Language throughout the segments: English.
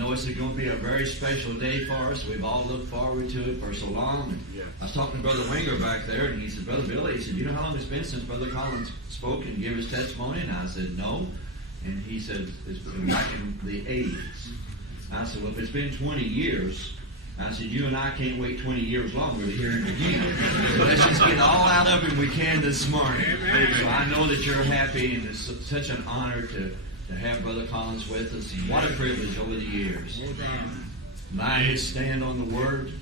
know it's going to be a very special day for us. We've all looked forward to it for so long. And I was talking to Brother Winger back there, and he said, Brother Billy, he said, you know how long it's been since Brother Collins spoke and gave his testimony? And I said, no. And he said, it's been back in the 80s. I said, well, if it's been 20 years, I said, you and I can't wait 20 years longer to hear him again. So let's just get all out of him we can this morning. So I know that you're happy, and it's such an honor to have Brother Collins with us. And what a privilege over the years. His stand on the Word,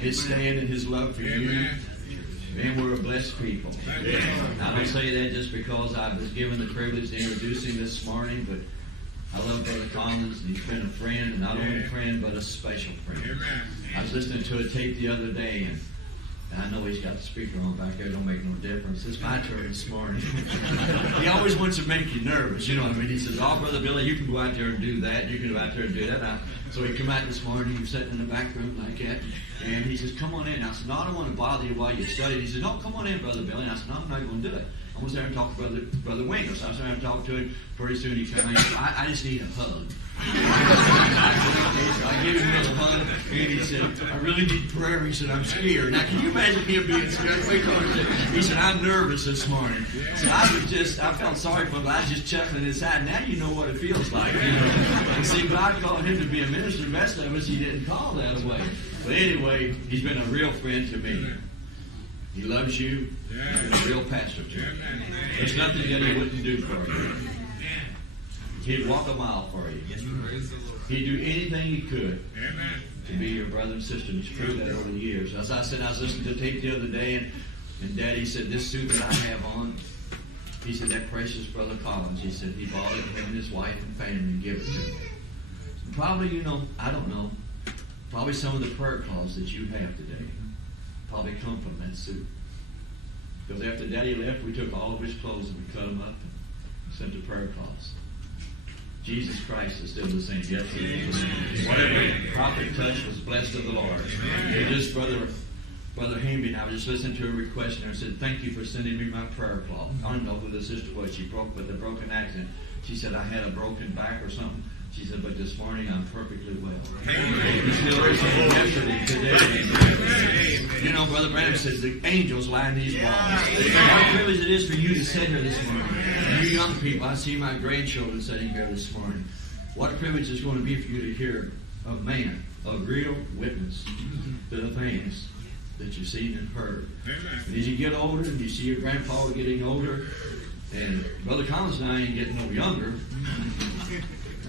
his stand and his love for you. Man, we're a blessed people. I don't say that just because I was given the privilege to introduce him this morning, but I love Brother Collins, and he's been a friend, and not only a friend, but a special friend. I was listening to a tape the other day, and I know he's got the speaker on back there. Don't make no difference. It's my turn this morning. He always wants to make you nervous. You know what I mean? He says, oh, Brother Billy, you can go out there and do that. You can go out there and do that. So he come out this morning. He was sitting in the back room like that. And he says, come on in. I said, no, I don't want to bother you while you study. He said, no, come on in, Brother Billy. And I said, no, I'm not going to do it. I was there and talked to Brother Winger. So I was there and talked to him. Pretty soon he came in and said, I just need a hug. So I gave him another hug, and he said, I really need prayer. He said, I'm scared. Now, can you imagine him being scared? He said, I'm nervous this morning. So I felt sorry for him, but I was just chuckling inside. Now you know what it feels like. You know? And see, God called him to be a minister. The rest of us, he didn't call that away. But anyway, he's been a real friend to me. He loves you. He's been a real pastor to you. There's nothing that he wouldn't do for you. He'd walk a mile for you. He'd do anything he could to be your brother and sister. And he's proved that over the years. As I said, I was listening to a tape the other day, and Daddy said, this suit that I have on, he said, that precious Brother Collins, he said, he bought it, him and his wife and family, and give it to me. And probably, you know, I don't know, probably some of the prayer calls that you have today probably come from that suit. Because after Daddy left, we took all of his clothes and we cut them up and sent the prayer calls. Jesus Christ is still the same. Yes, he is. Whatever prophet touched was blessed of the Lord. And just Brother Hamby, I was just listening to a request and I said, thank you for sending me my prayer cloth. I don't know who the sister was. She broke with a broken accent. She said, I had a broken back or something. She said, but this morning I'm perfectly well. Still yesterday, today. You know, Brother Branham says the angels line these walls. What a privilege it is for you to sit here this morning. You young people, I see my grandchildren sitting here this morning. What a privilege it's going to be for you to hear a man, a real witness to the things that you've seen and heard. And as you get older, and you see your grandpa getting older, and Brother Collins and I ain't getting no younger.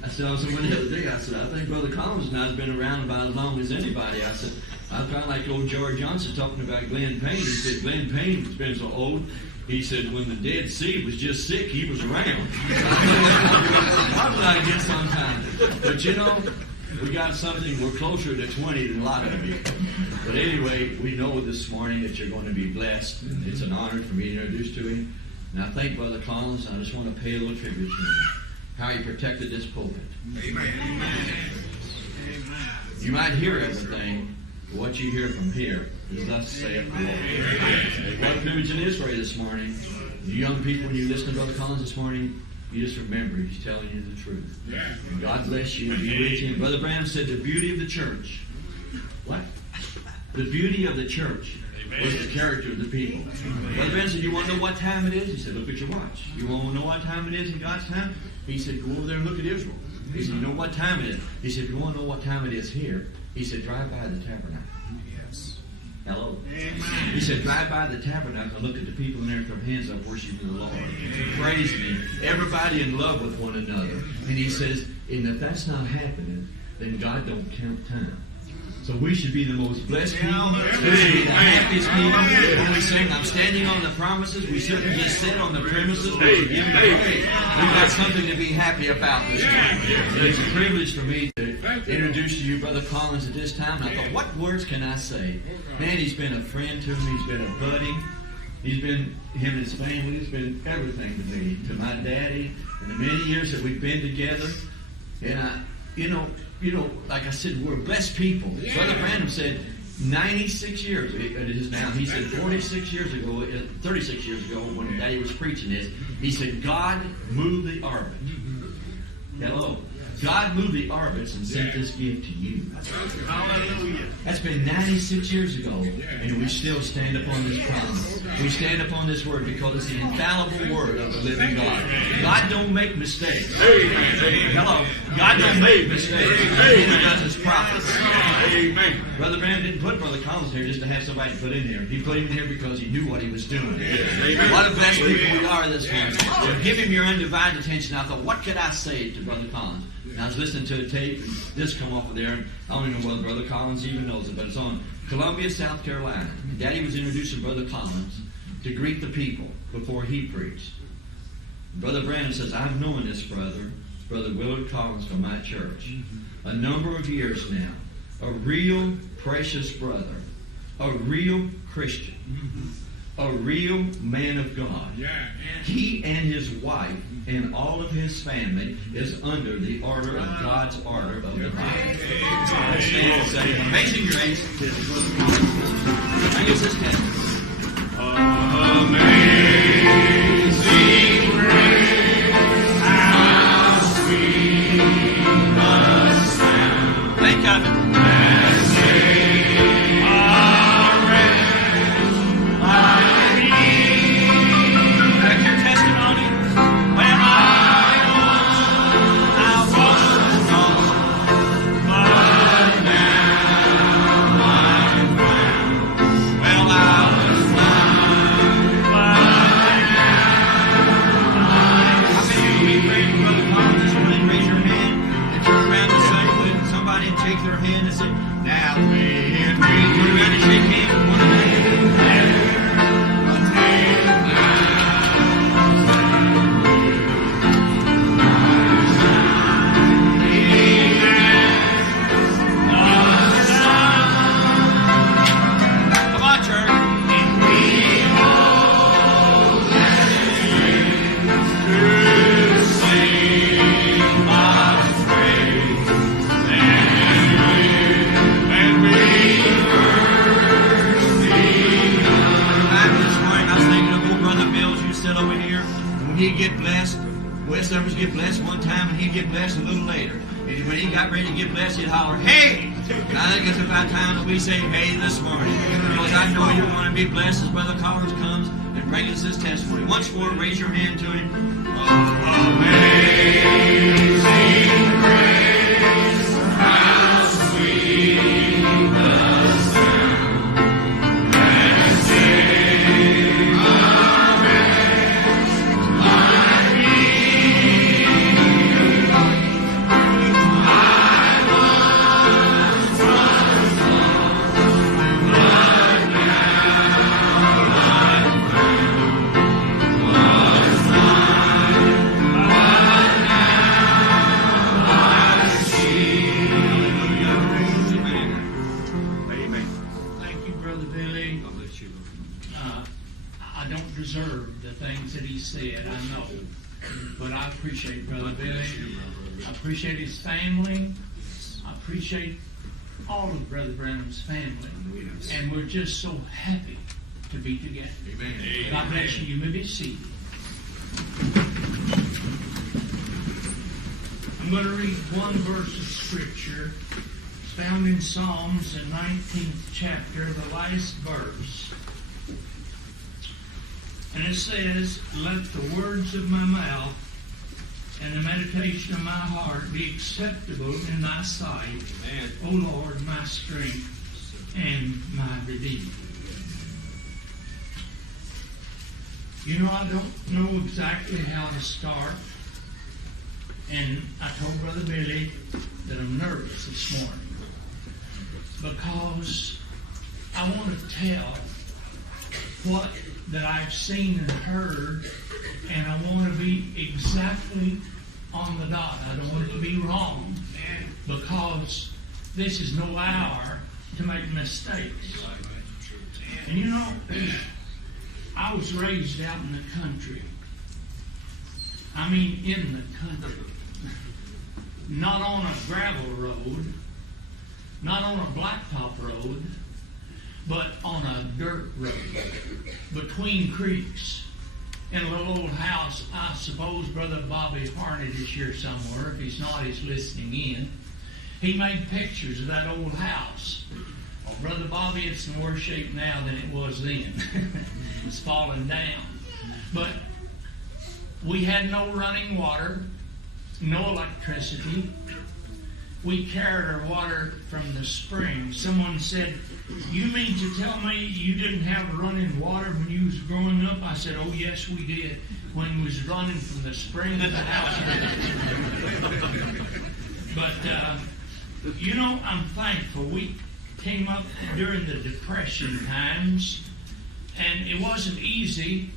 I said, the other day, I said, I think Brother Collins and I has been around about as long as anybody. I said, I'm kind of like old George Johnson talking about Glenn Payne. He said, Glenn Payne has been so old. He said, when the Dead Sea was just sick, he was around. Probably like this sometimes. But you know, we got something, we're closer to 20 than a lot of you. But anyway, we know this morning that you're going to be blessed. It's an honor for me to introduce to him. And I thank Brother Collins, and I just want to pay a little tribute to him. How he protected this pulpit. Amen. You might hear everything, but what you hear from here is thus saith the Lord. What a privilege it is for you this morning. You young people, when you listen to Brother Collins this morning, you just remember he's telling you the truth. And God bless you and be with you. Brother Branham said the beauty of the church. What? The beauty of the church was the character of the people. Brother Branham said, you want to know what time it is? He said, look at your watch. You want to know what time it is in God's time? He said, go over there and look at Israel. He said, you know what time it is? He said, you want to know what time it is here? He said, drive by the tabernacle. Yes. Hello? Amen. He said, drive by the tabernacle and look at the people in there with their hands up worshiping the Lord. Praising Him. Everybody in love with one another. And he says, and if that's not happening, then God don't count time. So we should be the most blessed people. We should be the happiest people. When we sing, I'm standing on the promises, we shouldn't just sit on the premises. We should give Him the praise. We've got something to be happy about this time. It's a privilege for me to introduce to you Brother Collins at this time. And I thought, what words can I say? Man, he's been a friend to me. He's been a buddy. He's been, him and his family, he's been everything to me, to my daddy, in the many years that we've been together. And you know, like I said, we're blessed people. Brother Branham said 96 years, it is now, he said 36 years ago when Daddy was preaching this, he said, God moved the orbit. Hello. God moved the orbits and sent this gift to you. Hallelujah. That's been 96 years ago, and we still stand upon this promise. We stand upon this word because it's the infallible word of the living God. God don't make mistakes. Hello. God don't make mistakes. He does his prophets. Amen. Brother Branham didn't put Brother Collins here just to have somebody to put in there. He put him here because he knew what he was doing. What a blessed people we are this morning. So give him your undivided attention. I thought, what could I say to Brother Collins? And I was listening to a tape, and this come off of there, and I don't even know whether Brother Collins even knows it, but it's on Columbia, South Carolina. And Daddy was introducing Brother Collins to greet the people before he preached. Brother Branham says, I've known this brother, Brother Willard Collins from my church, a number of years now. A real precious brother, a real Christian, a real man of God. He and his wife and all of his family is under the order of God's order of the Bible. Let's stand and say, Amazing Grace. Bring us this testimony. Amazing grace, how sweet the sound. Think of it. Get blessed one time and he'd get blessed a little later. And when he got ready to get blessed, he'd holler, hey! And I think it's about time that we say hey this morning. Because I know you're going to be blessed as Brother Collins comes and brings us his testimony. Once more, raise your hand to him. Amazing grace, how sweet the sound that saved a wretch like me. Said, I know, but I appreciate Brother Billy. I appreciate his family. I appreciate all of Brother Branham's family, and we're just so happy to be together. Amen. God bless you. You may be seated. I'm going to read one verse of Scripture. It's found in Psalms, the 19th chapter, the last verse. And it says, let the words of my mouth and the meditation of my heart be acceptable in thy sight, O Lord, my strength and my Redeemer. You know, I don't know exactly how to start. And I told Brother Billy that I'm nervous this morning because I want to tell what that I've seen and heard, and I want to be exactly on the dot. I don't want it to be wrong, because this is no hour to make mistakes. And you know, I was raised out in the country. I mean, in the country. Not on a gravel road, not on a blacktop road, but on a dirt road between creeks. in a little old house. I suppose Brother Bobby Harnett is here somewhere. If he's not, he's listening in. He made pictures of that old house. Well, Brother Bobby, it's in worse shape now than it was then. It's fallen down. But we had no running water, no electricity. We carried our water from the spring. Someone said, "You mean to tell me you didn't have running water when you was growing up?" I said, "Oh, yes, we did. When we was running from the spring to the house." But, you know, I'm thankful. We came up during the Depression times, and it wasn't easy,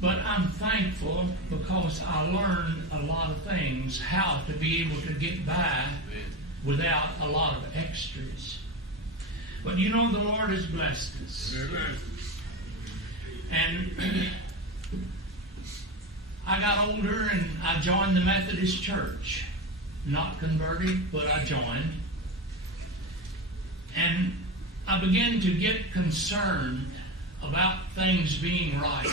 but I'm thankful because I learned a lot of things, how to be able to get by without a lot of extras. But you know, the Lord has blessed us. And I got older and I joined the Methodist Church. Not converted, but I joined. And I began to get concerned about things being right.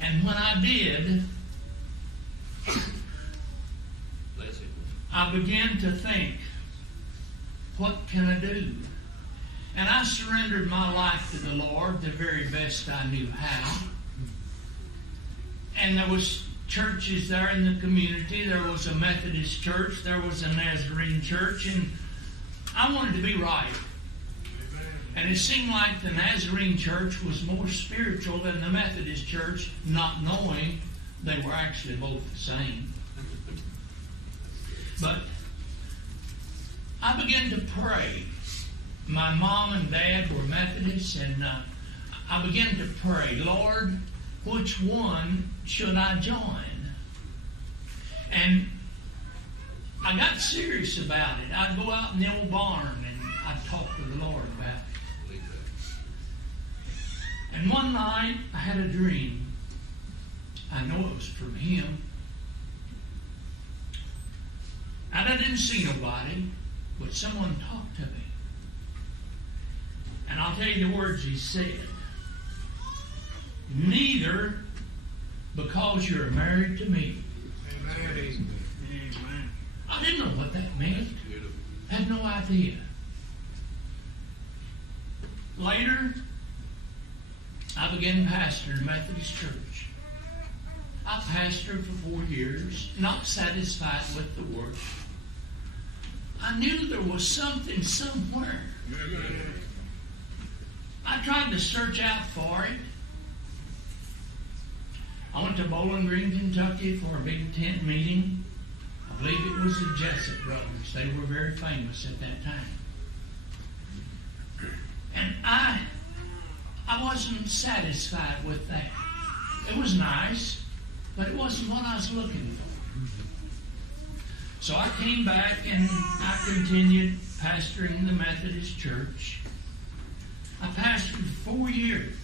And when I did, I began to think, what can I do? And I surrendered my life to the Lord the very best I knew how. And there was churches there in the community. There was a Methodist church. There was a Nazarene church. And I wanted to be right. And it seemed like the Nazarene church was more spiritual than the Methodist church, not knowing they were actually both the same. But I began to pray. My mom and dad were Methodists, and I began to pray, "Lord, which one should I join?" And I got serious about it. I'd go out in the old barn and I'd talk to the Lord about it. And one night I had a dream. I know it was from Him. And I didn't see nobody, but someone talked to me. And I'll tell you the words He said. "Neither because you're married to me." Amen. I didn't know what that meant. Had no idea. Later, I began pastoring a Methodist church. I pastored for 4 years, not satisfied with the work. I knew there was something somewhere. I tried to search out for it. I went to Bowling Green, Kentucky for a big tent meeting. I believe it was the Jessup brothers. They were very famous at that time. And I wasn't satisfied with that. It was nice, but it wasn't what I was looking for. So I came back and I continued pastoring the Methodist church. I pastored 4 years.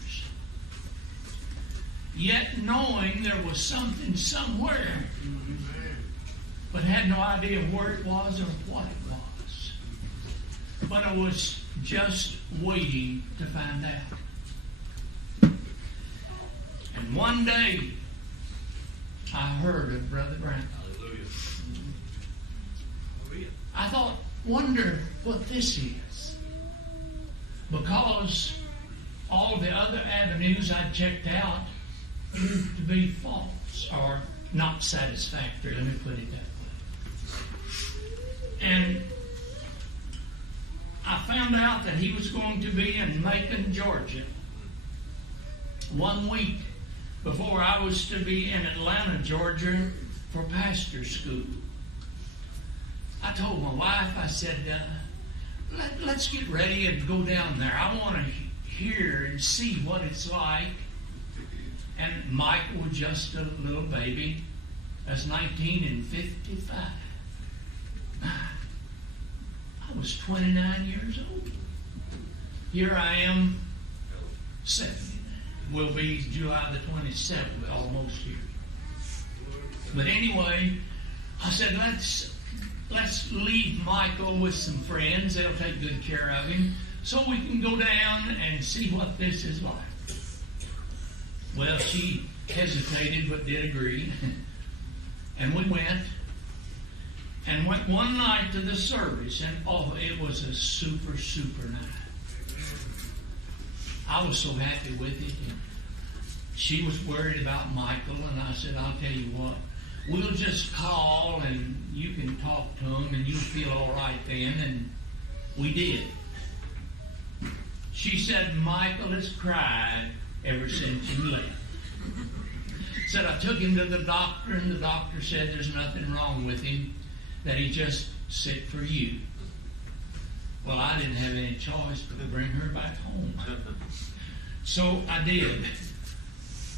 Yet knowing there was something somewhere, but had no idea where it was or what it was. But I was just waiting to find out. And one day, I heard of Brother Branham. I thought, wonder what this is. Because all the other avenues I checked out proved to be false or not satisfactory. Let me put it that way. And I found out that he was going to be in Macon, Georgia, 1 week before I was to be in Atlanta, Georgia for pastor school. I told my wife, I said, let's get ready and go down there. I want to hear and see what it's like. And Mike was just a little baby. That's 1955. I was 29 years old. Here I am, 70. Will be July the 27th, almost here. But anyway, I said, let's leave Michael with some friends. They'll take good care of him, so we can go down and see what this is like. Well, she hesitated but did agree. And we went. And went one night to the service. And oh, it was a super, super night. I was so happy with it. And she was worried about Michael. And I said, I'll tell you what. We'll just call and you can talk to him and you'll feel all right then. And we did. She said, Michael has cried ever since you left. Said, I took him to the doctor and the doctor said there's nothing wrong with him, that he's just sick for you. Well, I didn't have any choice but to bring her back home. So I did.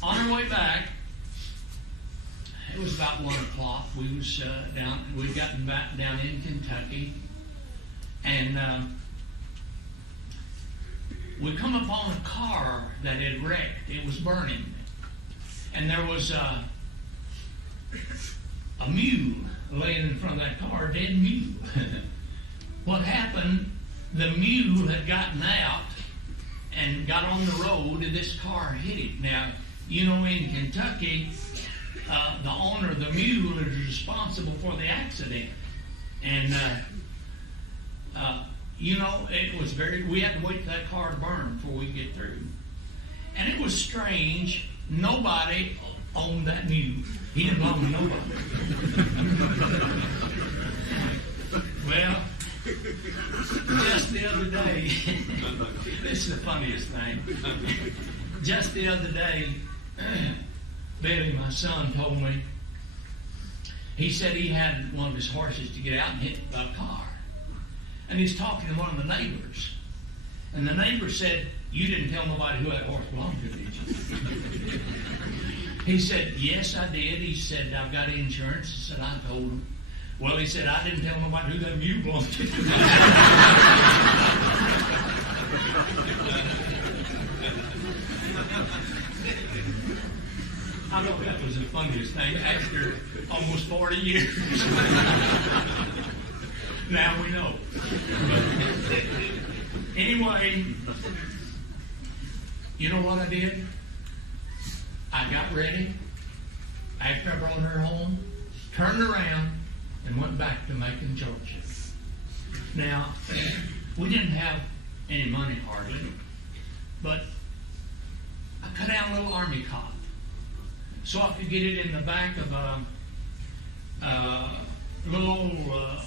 On our way back, it was about 1 o'clock. We'd gotten back down in Kentucky, and we come upon a car that had wrecked. It was burning, and there was a mule laying in front of that car, a dead mule. What happened? The mule had gotten out and got on the road, and this car hit it. Now, you know, in Kentucky, the owner of the mule is responsible for the accident. And, you know, it was we had to wait for that car to burn before we could get through. And it was strange. Nobody owned that mule. He didn't belong to nobody. Well, just the other day, this is the funniest thing. Just the other day, Billy, my son, told me, he said he had one of his horses to get out and hit by a car. And he's talking to one of the neighbors. And the neighbor said, you didn't tell nobody who that horse belonged to, did you? He said, yes, I did. He said, I've got insurance. He said, I told him. Well, he said, I didn't tell nobody who that mule belonged to. I thought that was the funniest thing after almost 40 years. Now we know. Anyway, you know what I did? I got ready after I brought her home, turned around, and went back to Macon, Georgia. Now, we didn't have any money hardly, but I cut out a little army cot so I could get it in the back of a little old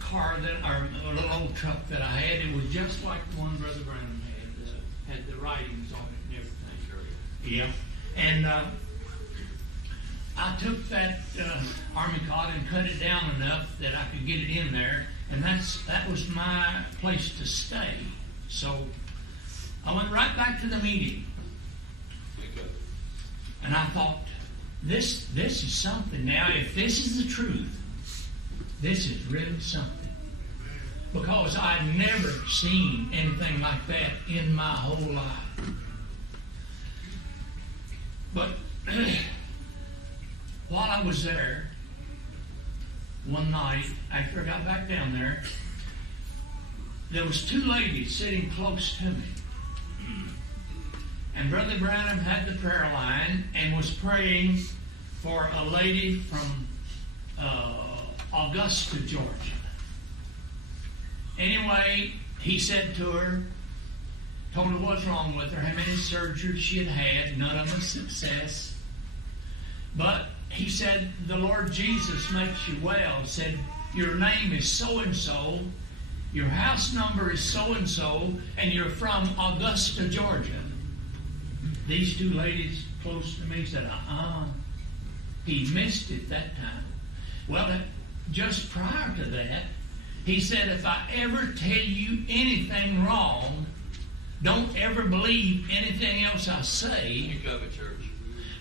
car or a little old truck that I had. It was just like the one Brother Branham had the writings on it and everything. Yeah, and I took that army cot and cut it down enough that I could get it in there, and that was my place to stay. So I went right back to the meeting, and I thought, this is something. Now, if this is the truth, this is really something, because I'd never seen anything like that in my whole life. But while I was there, one night, after I got back down there was two ladies sitting close to me. And Brother Branham had the prayer line and was praying for a lady from Augusta, Georgia. Anyway, he said to her, told her what's wrong with her, how many surgeries she had, none of them success. But he said, the Lord Jesus makes you well. Said, your name is so-and-so, your house number is so-and-so, and you're from Augusta, Georgia. These two ladies close to me said, he missed it that time. Well, just prior to that, he said, if I ever tell you anything wrong, don't ever believe anything else I say. You cover church.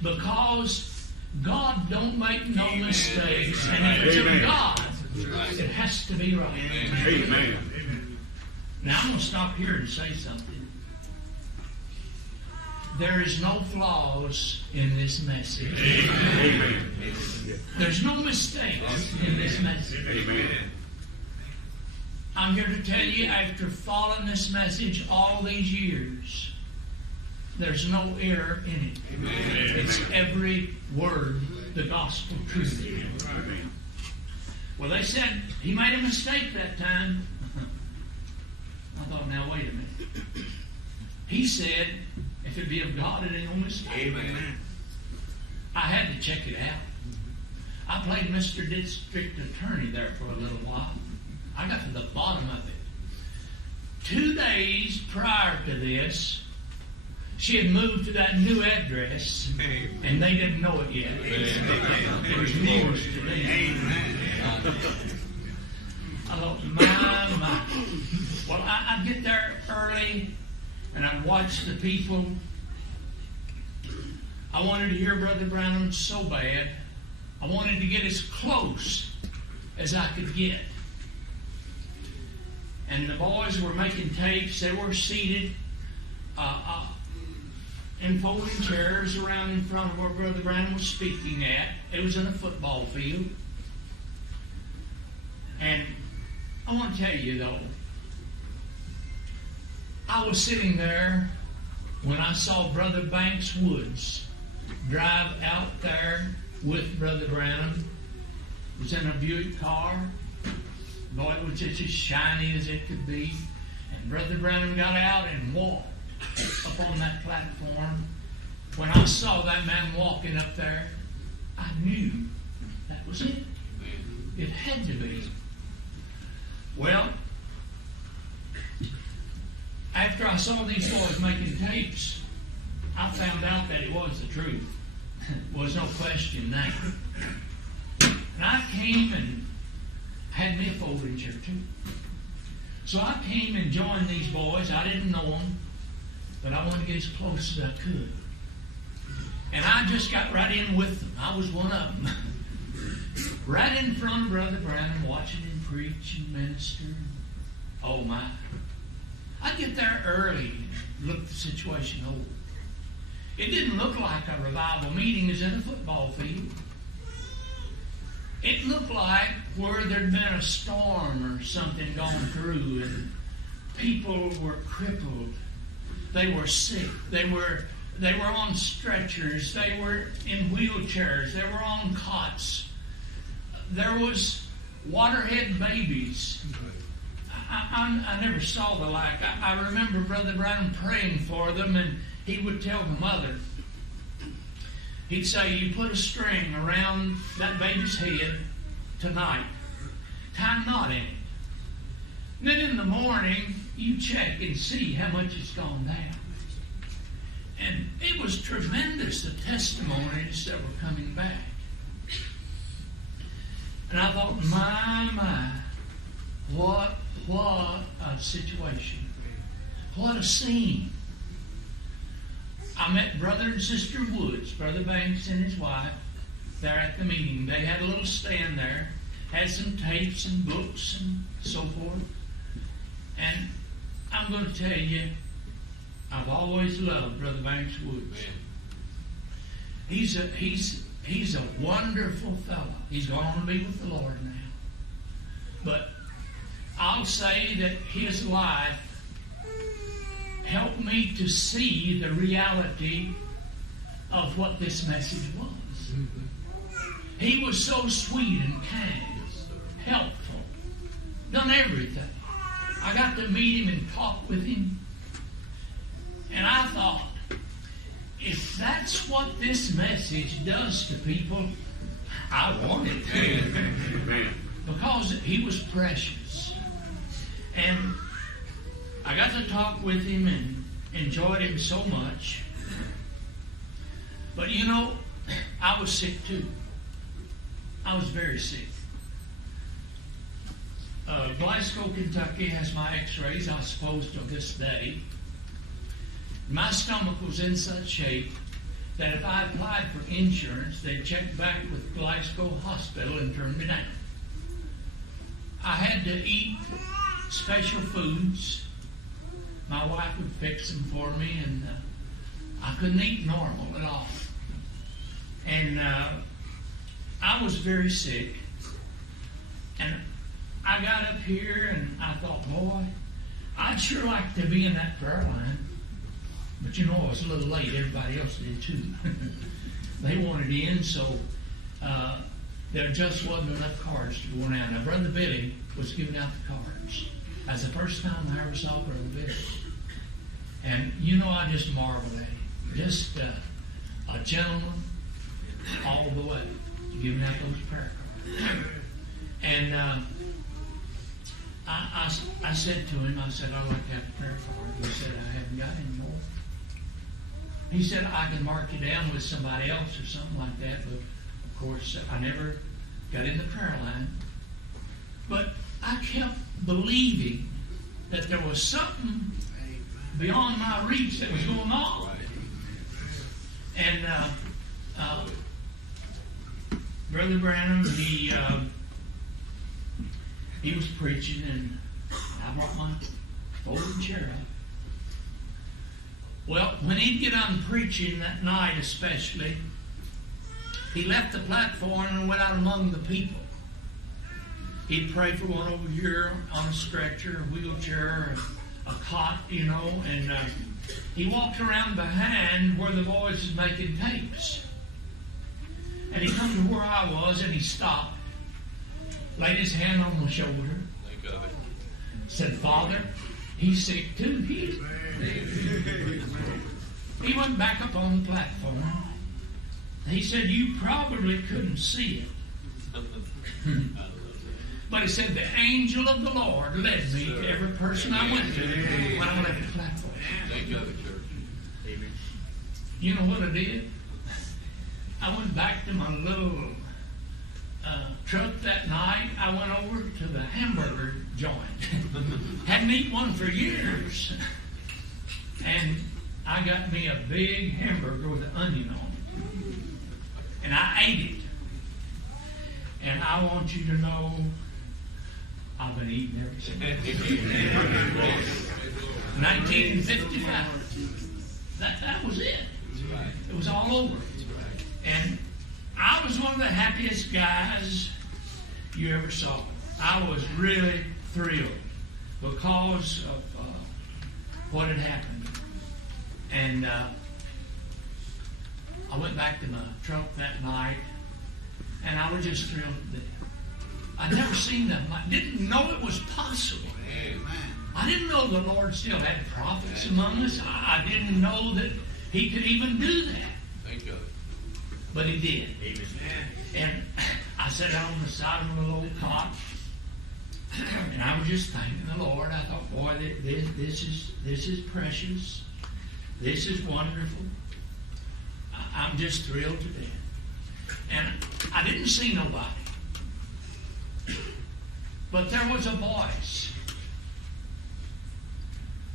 Because God don't make no mistakes. And if it's of God, it has to be right. Amen. Now I'm going to stop here and say something. There is no flaws in this message. Amen. There's no mistakes in this message. Amen. I'm here to tell you, after following this message all these years, There's no error in it. It's every word the gospel truth. Well, they said he made a mistake that time. I thought, now wait a minute. He said, if it be of God, it ain't no mistake. Amen. I had to check it out. I played Mr. District Attorney there for a little while. I got to the bottom of it. 2 days prior to this, she had moved to that new address, and they didn't know it yet. It was news to them. I thought, my. Well, I'd get there early, and I'd watch the people. I wanted to hear Brother Branham so bad. I wanted to get as close as I could get. And the boys were making tapes. They were seated in folding chairs around in front of where Brother Branham was speaking at. It was in a football field. And I want to tell you, though, I was sitting there when I saw Brother Banks Woods drive out there with Brother Branham. It was in a Buick car. Boy, it was just as shiny as it could be. And Brother Branham got out and walked up on that platform. When I saw that man walking up there, I knew that was it. It had to be. Well, after I saw these boys making tapes, I found out that it was the truth. There was no question there. And I came and had me a folding chair too. So I came and joined these boys. I didn't know them, but I wanted to get as close as I could. And I just got right in with them. I was one of them. Right in front of Brother Branham, watching him preach and minister. Oh my. I'd get there early and look the situation over. It didn't look like a revival meeting as in a football field. It looked like where there'd been a storm or something gone through and people were crippled. They were sick. They were on stretchers. They were in wheelchairs. They were on cots. There was waterhead babies. I never saw the like. I remember Brother Branham praying for them, and he would tell the mother, he'd say, you put a string around that baby's head tonight. Tie a knot in it. And then in the morning, you check and see how much it's gone down. And it was tremendous, the testimonies that were coming back. And I thought, my, what a situation. What a scene. I met Brother and Sister Woods, Brother Banks and his wife, there at the meeting. They had a little stand there, had some tapes and books and so forth. And I'm going to tell you, I've always loved Brother Banks Woods. He's a wonderful fellow. He's going on to be with the Lord now. But I'll say that his life helped me to see the reality of what this message was. He was so sweet and kind, helpful, done everything. I got to meet him and talk with him. And I thought, if that's what this message does to people, I want it. Because he was precious. And I got to talk with him and enjoyed him so much. But you know, I was sick too. I was very sick. Glasgow, Kentucky has my x-rays, I suppose, till this day. My stomach was in such shape that if I applied for insurance, they'd check back with Glasgow Hospital and turn me down. I had to eat special foods. My wife would fix them for me, and I couldn't eat normal at all. And I was very sick. And I got up here and I thought, boy, I'd sure like to be in that prayer line. But you know, I was a little late. Everybody else did too. They wanted in, so there just wasn't enough cards to go around. Now, Brother Billy was giving out the cards. That's the first time I ever saw Brother Billy. And, you know, I just marveled at him. Just a gentleman all the way, giving out those prayer cards. And I said to him, I said, I'd like to have a prayer card. He said, I haven't got any more. He said, I can mark you down with somebody else or something like that, but of course I never got in the prayer line. But I kept believing that there was something beyond my reach that was going on. And Brother Branham, he was preaching, and I brought my folding chair out. Well, when he'd get on preaching that night especially, he left the platform and went out among the people. He'd pray for one over here on a stretcher, a wheelchair, a cot, you know, and he walked around behind where the boys was making tapes. And he come to where I was, and he stopped, laid his hand on my shoulder, said, Father, he's sick too. He went back up on the platform. He said, you probably couldn't see it. But he said, the angel of the Lord led me to every person I went to when I left the platform. You know what I did? I went back to my little truck that night. I went over to the hamburger joint. Hadn't eaten one for years. And I got me a big hamburger with an onion on it. And I ate it. And I want you to know, I've been eating ever since. 1955. That was it. It was all over. And I was one of the happiest guys you ever saw. I was really thrilled because of what had happened. And I went back to my truck that night, and I was just thrilled to death. I'd never seen that. I didn't know it was possible. I didn't know the Lord still had prophets among us. I didn't know that He could even do that. Thank God. But He did. And I sat out on the side of my little cot, and I was just thanking the Lord. I thought, boy, this is precious. This is wonderful. I'm just thrilled to death. And I didn't see nobody. But there was a voice.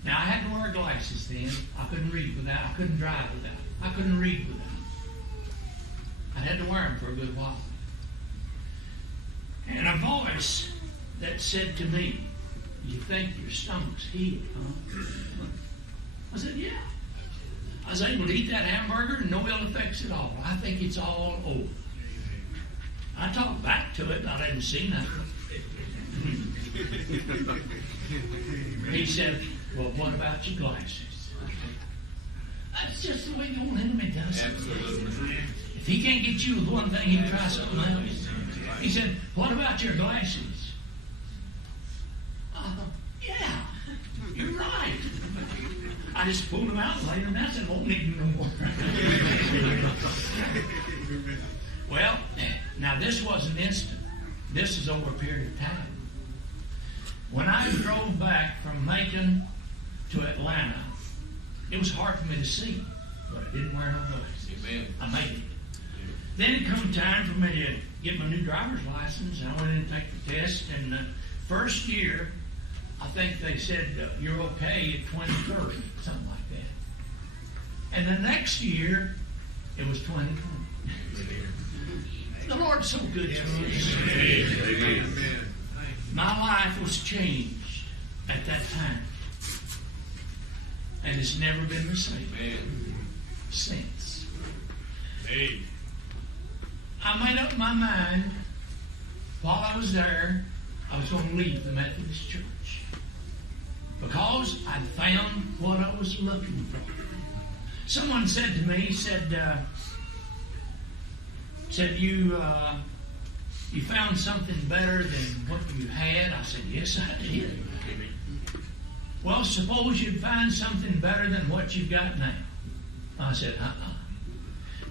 Now, I had to wear glasses then. I couldn't read without. I couldn't drive without. I couldn't read without. I had to wear them for a good while. And a voice that said to me, you think your stomach's healed, huh? I said, yeah. I was able to eat that hamburger and no ill effects at all. I think it's all over. I talked back to it. I didn't see nothing. He said, well, what about your glasses? That's just the way the old enemy does it. If he can't get you with one thing, he'll try something else. He said, what about your glasses? Yeah, you're right. I just pulled them out and laid them down and said, won't need them no more. Well, now this wasn't instant. This is over a period of time. When I drove back from Macon to Atlanta, it was hard for me to see, but I didn't wear no glasses. Amen. I made it. Then it come time for me to get my new driver's license, and I went in and take the test, and the first year, I think they said, you're okay at 2030, something like that. And the next year, it was 2020. The Lord's so good to us. My life was changed at that time. And it's never been the same since. I made up my mind while I was there, I was going to leave the Methodist Church. Because I'd found what I was looking for. Someone said to me, you found something better than what you had? I said, yes, I did. Well, suppose you find something better than what you've got now. I said,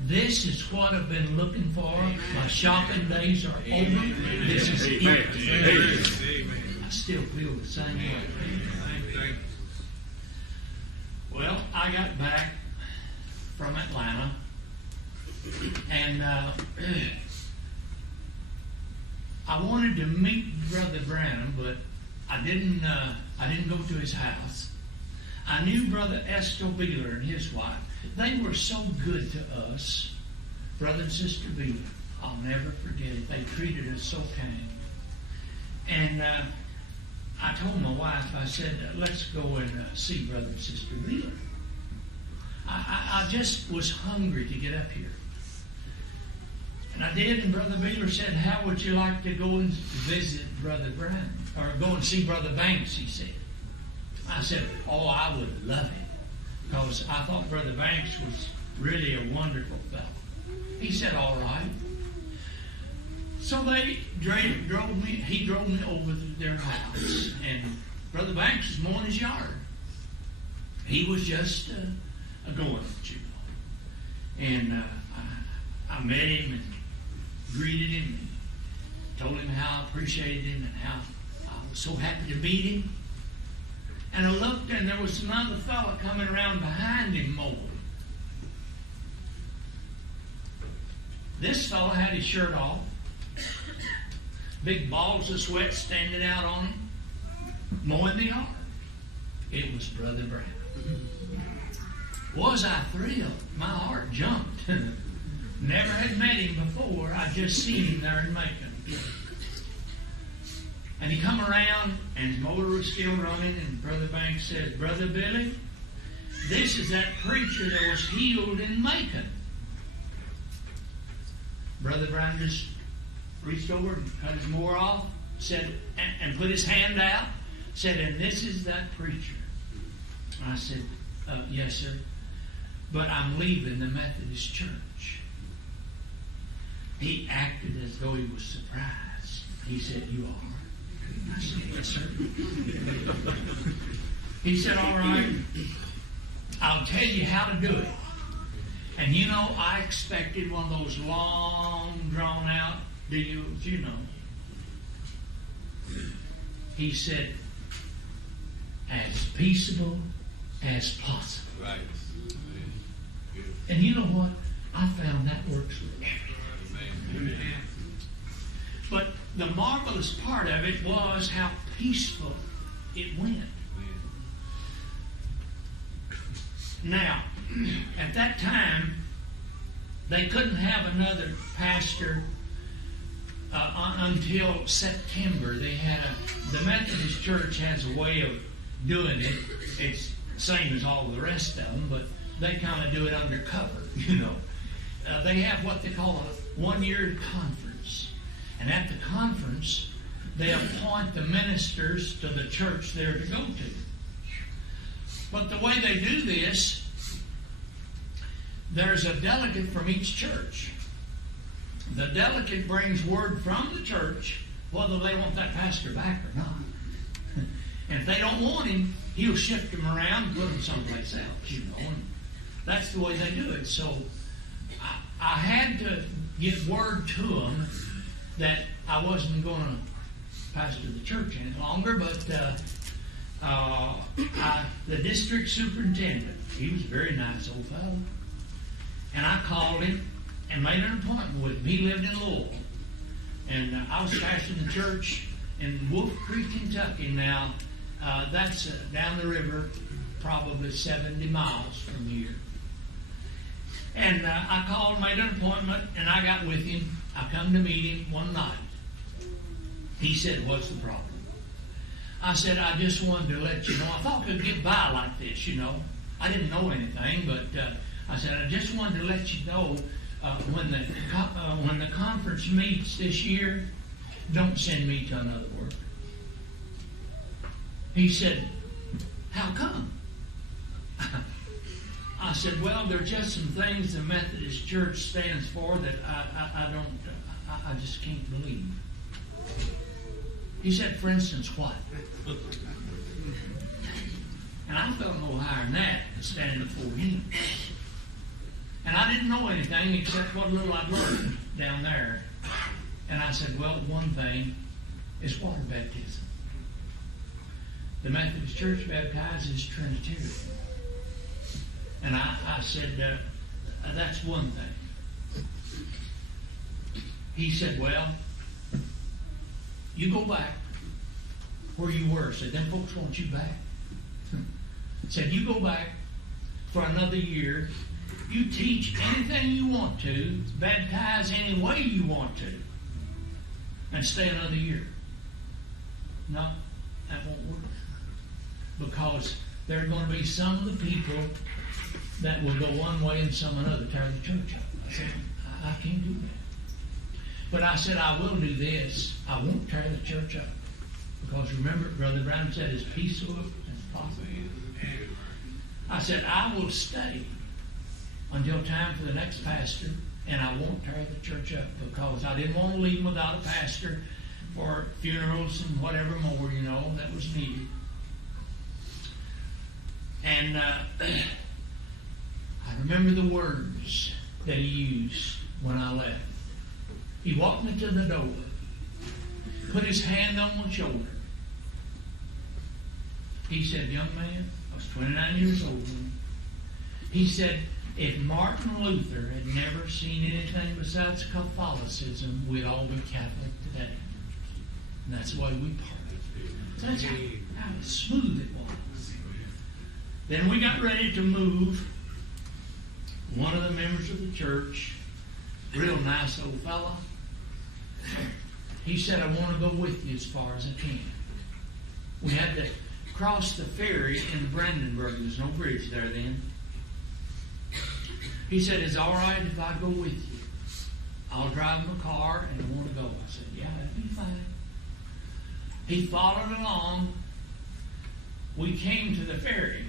This is what I've been looking for. My shopping days are over. This is it. I still feel the same way. Well, I got back from Atlanta, and I wanted to meet Brother Branham, but I didn't go to his house. I knew Brother Willard and his wife. They were so good to us, Brother and Sister Willard. I'll never forget it. They treated us so kind. And I told my wife, I said, let's go and see Brother and Sister Willard. I just was hungry to get up here. And I did, and Brother Willard said, how would you like to go and visit Brother Branham? Or go and see Brother Banks, he said. I said, oh, I would love it. Because I thought Brother Banks was really a wonderful fellow. He said, all right. So they drove me, he drove me over to their house. And Brother Banks was mowing his yard. He was just going, you know. And I met him and greeted him and told him how I appreciated him and how I was so happy to meet him. And I looked, and there was another fellow coming around behind him mowing. This fellow had his shirt off, big balls of sweat standing out on him, mowing the yard. It was Brother Branham. Was I thrilled? My heart jumped. Never had met him before. I just seen him there in Macon. And he come around, and his motor was still running, and Brother Banks said, Brother Billy, this is that preacher that was healed in Macon. Brother Brown just reached over and cut his mower off, said, and put his hand out, said, and this is that preacher. I said, yes, sir, but I'm leaving the Methodist Church. He acted as though he was surprised. He said, you are? I said, yes, sir. He said, all right, I'll tell you how to do it. And you know, I expected one of those long, drawn-out deals, you know. He said, as peaceable as possible. Right. And you know what? I found that works with everything. Amen. But the marvelous part of it was how peaceful it went. Now, at that time, they couldn't have another pastor until September. They had the Methodist Church has a way of doing it. It's the same as all the rest of them, but they kind of do it undercover, you know. They have what they call a one-year conference. And at the conference, they appoint the ministers to the church they're to go to. But the way they do this, there's a delegate from each church. The delegate brings word from the church whether they want that pastor back or not. And if they don't want him, he'll shift them around and put them someplace else, you know. And that's the way they do it. So I had to give word to them that I wasn't going to pastor the church any longer, but the district superintendent, he was a very nice old fellow, and I called him and made an appointment with him. He lived in Louisville, and I was pastoring the church in Wolf Creek, Kentucky. Now, that's down the river, probably 70 miles from here. And I called, made an appointment, and I got with him. I come to meet him one night. He said, what's the problem? I said, I just wanted to let you know. I thought we'd get by like this, you know. I didn't know anything, but I said, I just wanted to let you know when the conference meets this year, don't send me to another work. He said, how come? I said, well, there are just some things the Methodist Church stands for that I just can't believe. He said, for instance, what? And I felt no higher than that to stand before him. And I didn't know anything except what little I'd learned down there. And I said, well, one thing is water baptism. The Methodist Church baptizes Trinitarian. And I said, that's one thing. He said, well, you go back where you were. Said, them folks want you back. Said, you go back for another year. You teach anything you want to, baptize any way you want to, and stay another year. No, that won't work. Because there are going to be some of the people that will go one way and some another, tear the church up. I said, I can't do that. But I said, I will do this. I won't tear the church up. Because remember, Brother Branham said, as peaceful as possible. I said, I will stay until time for the next pastor, and I won't tear the church up, because I didn't want to leave without a pastor for funerals and whatever more, that was needed. And I remember the words that he used when I left. He walked me to the door, put his hand on my shoulder. He said, young man, I was 29 years old then. He said, if Martin Luther had never seen anything besides Catholicism, we'd all be Catholic today. And that's the way we parted. That's how smooth it was. Then we got ready to move. One of the members of the church, real nice old fella, he said, I want to go with you as far as I can. We had to cross the ferry in Brandenburg. There's no bridge there then. He said, it's all right if I go with you. I'll drive my car and I want to go. I said, yeah, that'd be fine. He followed along. We came to the ferry.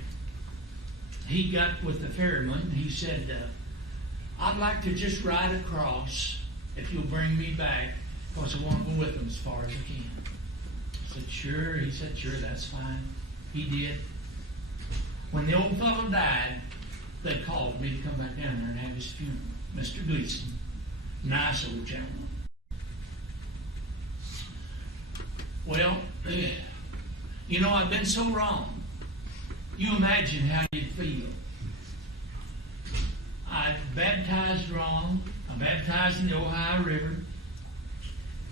He got with the ferryman. He said, I'd like to just ride across if you'll bring me back, because I want to go with them as far as I can. I said, sure. He said, sure, that's fine. He did. When the old fellow died, they called me to come back down there and have his funeral. Mr. Gleason, nice old gentleman. Well, I've been so wrong. You imagine how you feel. I baptized wrong. I baptized in the Ohio River.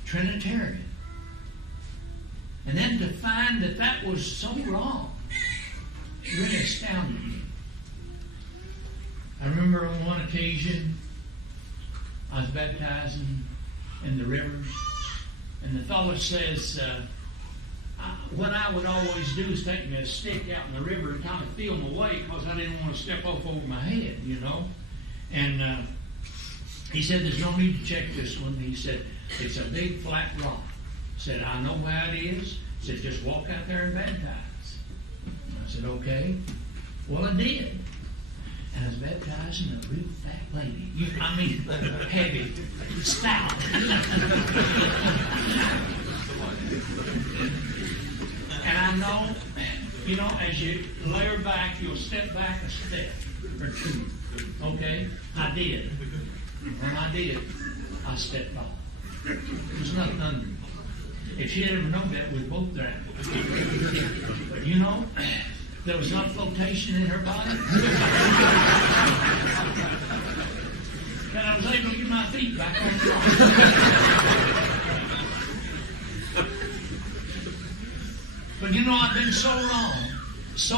Trinitarian. And then to find that that was so wrong really astounded me. I remember on one occasion I was baptizing in the rivers, and the fellow says, what I would always do is take me a stick out in the river and kind of feel my way, because I didn't want to step off over my head, And he said, there's no need to check this one. He said, it's a big flat rock. Said, I know how it is. Said, just walk out there and baptize. I said, okay. Well, I did. And I was baptizing a real fat lady. Heavy, stout. And I know, as you lay her back, you'll step back a step or two. Okay? I did. When I did, I stepped off. There was nothing under me. If she had ever known that, we'd both drowned. But there was not flotation in her body. And I was able to get my feet back on the floor. But I've been so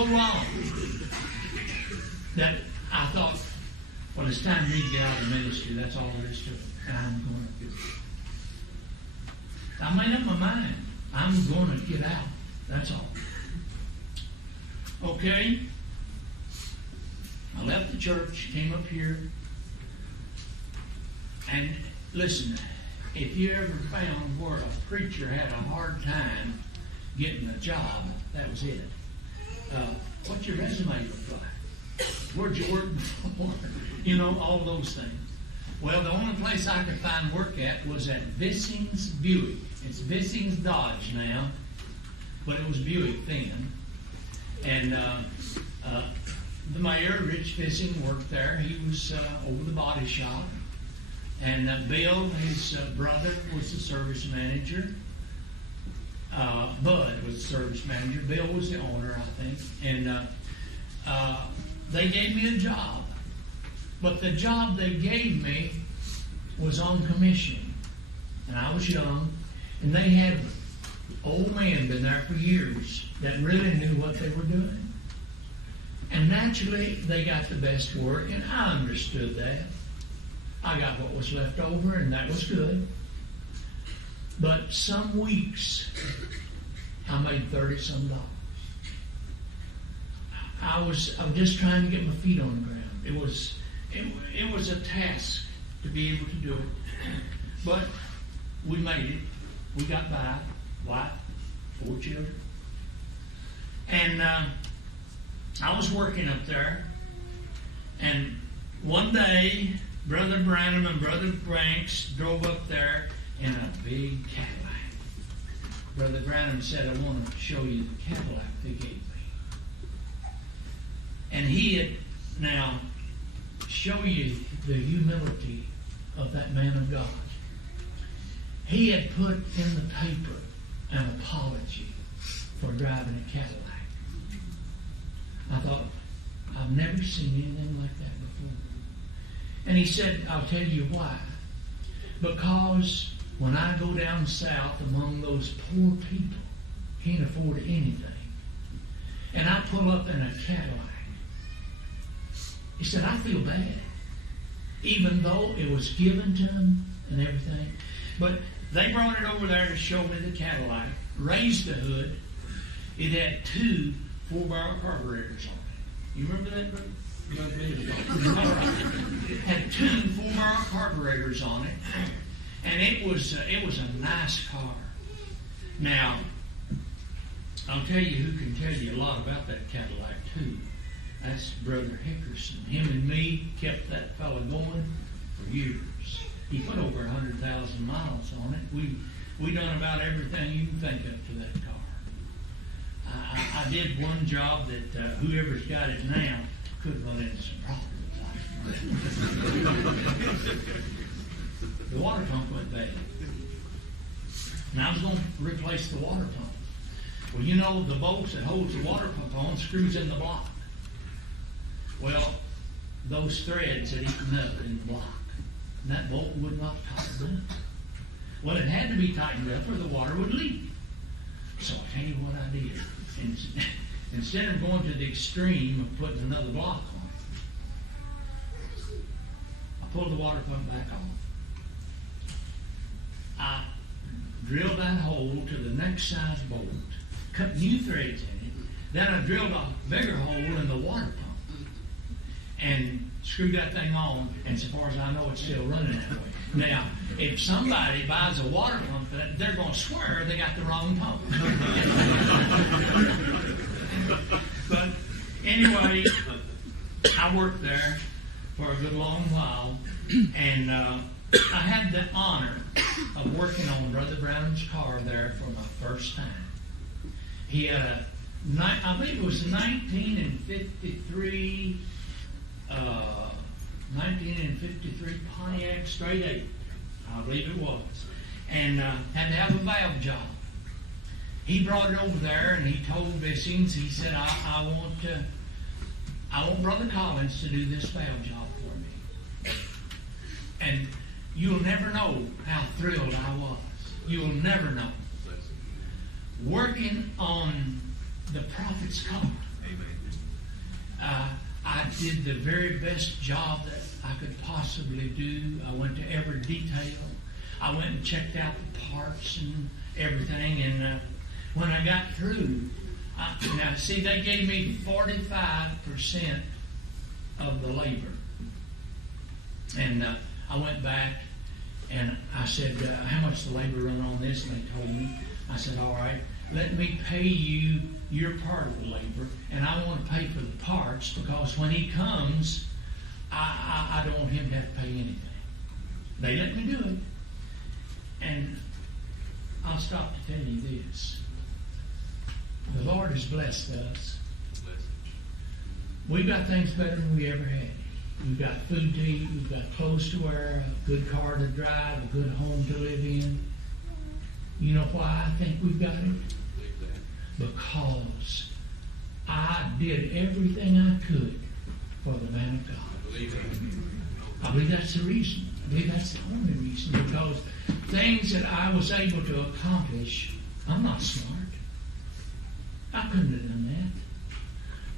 wrong, that I thought, well, it's time for me to get out of the ministry. That's all there is to it. And I'm going to do it. I made up my mind. I'm going to get out. That's all. Okay. I left the church, came up here. And listen, if you ever found where a preacher had a hard time getting a job, that was it. What's your resume look like? Where'd you work before? You know, all those things. Well, the only place I could find work at was at Vissings Buick. It's Vissings Dodge now, but it was Buick then. And the mayor, Rich Vissing, worked there. He was over the body shop. And Bill, his brother, was the service manager. Bud was the service manager. Bill was the owner, I think. And they gave me a job. But the job they gave me was on commission. And I was young. And they had old men been there for years that really knew what they were doing. And naturally, they got the best work, and I understood that. I got what was left over, and that was good. But some weeks, I made $30-some. I was just trying to get my feet on the ground. It was a task to be able to do it. But we made it. We got by. Wife, 4 children. And I was working up there. And one day, Brother Branham and Brother Branks drove up there in a big Cadillac. Brother Branham said, I want to show you the Cadillac they gave me. And he had, now, show you the humility of that man of God. He had put in the paper an apology for driving a Cadillac. I thought, I've never seen anything like that before. And he said, I'll tell you why. Because when I go down south among those poor people, can't afford anything, and I pull up in a Cadillac, he said, I feel bad. Even though it was given to them and everything. But they brought it over there to show me the Cadillac, raised the hood. It had 2 4-barrel carburetors on it. You remember that, brother? All right. It had 2 4-barrel carburetors on it, and it was a nice car. Now, I'll tell you who can tell you a lot about that Cadillac too. That's Brother Hickerson. Him and me kept that fella going for years. He put over 100,000 miles on it. We done about everything you can think of to that car. I did one job that whoever's got it now could run into some problems. The water pump went bad. And I was going to replace the water pump. Well, you know, the bolts that holds the water pump on screws in the block. Well, those threads had eaten up in the block. And that bolt would not tighten up. Well, it had to be tightened up or the water would leak. So I'll tell you what I did. Instead of going to the extreme of putting another block on it, I pulled the water pump back on. I drilled that hole to the next size bolt, cut new threads in it, then I drilled a bigger hole in the water pump and screwed that thing on, and so far as I know, it's still running that way. Now, if somebody buys a water pump, they're going to swear they got the wrong pump. But anyway, I worked there for a good long while, and I had the honor of working on Brother Branham's car there for my first time. He had I believe it was 1953 Pontiac Straight 8, I believe it was, and had to have a valve job. He brought it over there and he told Vissings, he said, I want Brother Collins to do this valve job for me. And you'll never know how thrilled I was. You'll never know. Working on the prophet's car. I did the very best job that I could possibly do. I went to every detail. I went and checked out the parts and everything. And when I got through, now see, they gave me 45% of the labor. And I went back and I said, how much the labor run on this? And they told me. I said, all right, let me pay you your part of the labor, and I want to pay for the parts, because when he comes, I don't want him to have to pay anything. They let me do it. And I'll stop to tell you this. The Lord has blessed us. We've got things better than we ever had. We've got food to eat, we've got clothes to wear, a good car to drive, a good home to live in. You know why I think we've got it? Because I did everything I could for the man of God. I believe that's the reason. I believe that's the only reason. Because things that I was able to accomplish, I'm not smart. I couldn't have done that.